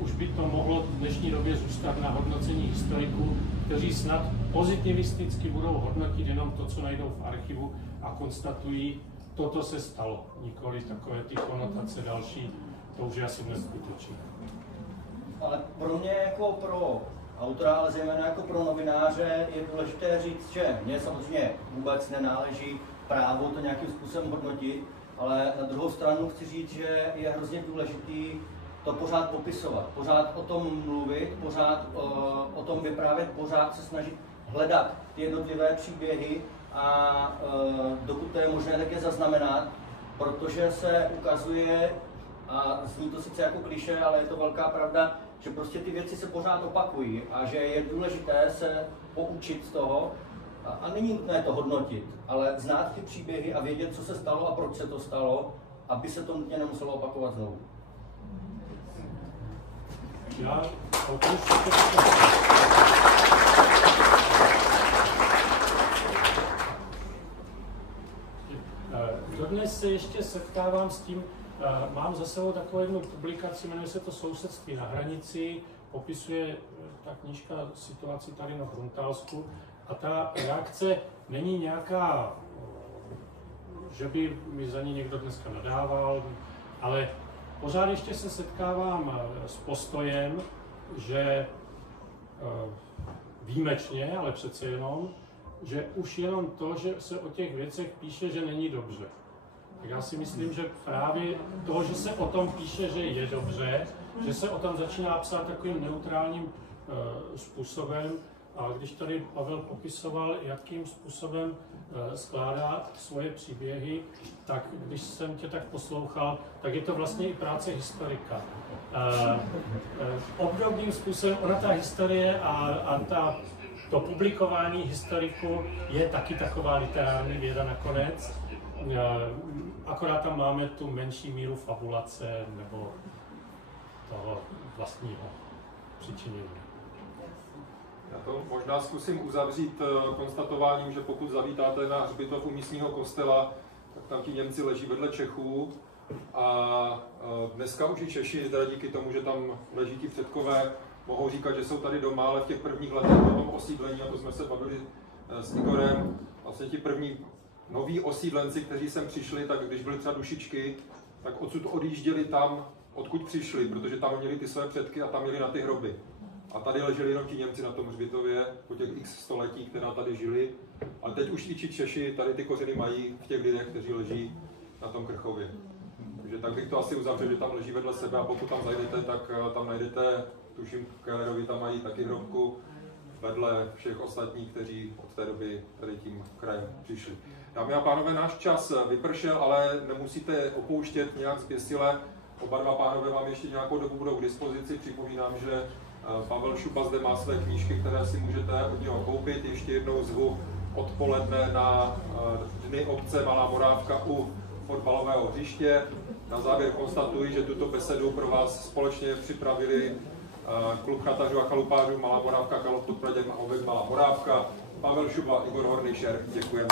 už by to mohlo v dnešní době zůstat na hodnocení historiků, kteří snad pozitivisticky budou hodnotit jenom to, co najdou v archivu a konstatují, toto se stalo, nikoli takové ty konotace další, to už je asi dnes skutečné. Ale pro mě jako pro autora, ale zejména jako pro novináře je důležité říct, že mně samozřejmě vůbec nenáleží právo to nějakým způsobem hodnotit, ale na druhou stranu chci říct, že je hrozně důležitý to pořád popisovat, pořád o tom mluvit, pořád o tom vyprávět, pořád se snažit hledat ty jednotlivé příběhy a dokud to je možné, tak je zaznamenat, protože se ukazuje, a zní to sice jako klišé, ale je to velká pravda, že prostě ty věci se pořád opakují a že je důležité se poučit z toho a není nutné to hodnotit, ale znát ty příběhy a vědět, co se stalo a proč se to stalo, aby se to nutně nemuselo opakovat znovu. Dodnes se ještě setkávám s tím, mám za sebou takovou jednu publikaci, jmenuje se to Sousedství na hranici, popisuje ta knížka situaci tady na Bruntálsku a ta reakce není nějaká, že by mi za ní někdo dneska nadával, ale pořád ještě se setkávám s postojem, že výjimečně, ale přece jenom, že už jenom to, že se o těch věcech píše, že není dobře. Tak já si myslím, že právě to, že se o tom píše, že je dobře, že se o tom začíná psát takovým neutrálním způsobem. A když tady Pavel popisoval, jakým způsobem skládá svoje příběhy, tak když jsem tě tak poslouchal, tak je to vlastně i práce historika. Obdobným způsobem, ona ta historie a to publikování historiku je taky taková literární věda nakonec, akorát tam máme tu menší míru fabulace nebo toho vlastního přičinění. Já to možná zkusím uzavřít konstatováním, že pokud zavítáte na hřbitov u místního kostela, tak tam ti Němci leží vedle Čechů a dneska už i Češi, teda díky tomu, že tam leží ti předkové, mohou říkat, že jsou tady doma, ale v těch prvních letech po tom osídlení, a to jsme se bavili s Igorem, vlastně ti první noví osídlenci, kteří sem přišli, tak když byly třeba dušičky, tak odsud odjížděli tam, odkud přišli, protože tam měli ty své předky a tam měli na ty hroby. A tady leželi jenom ti Němci na tom hřbitově po těch x století, která tady žili. A teď už i Češi tady ty kořeny mají v těch lidech, kteří leží na tom Krchově. Takže tak bych to asi uzavřel, že tam leží vedle sebe a pokud tam zajdete, tak tam najdete, tuším, Kellerovi tam mají taky hrobku vedle všech ostatních, kteří od té doby tady tím krajem přišli. Dámy a pánové, náš čas vypršel, ale nemusíte opouštět nějak zběsile. Oba dva pánové vám ještě nějakou dobu budou k dispozici. Připomínám, že Pavel Šupa zde má své knížky, které si můžete od něho koupit. Ještě jednou zvu odpoledne na Dny obce Malá Morávka u fotbalového hřiště. Na závěr konstatuji, že tuto besedu pro vás společně připravili klub chatařů a chalupářů Malá Morávka, Kalov pod Praděm a Ovek Malá Morávka. Pavel Šupa, Igor Hornyšer, děkujeme.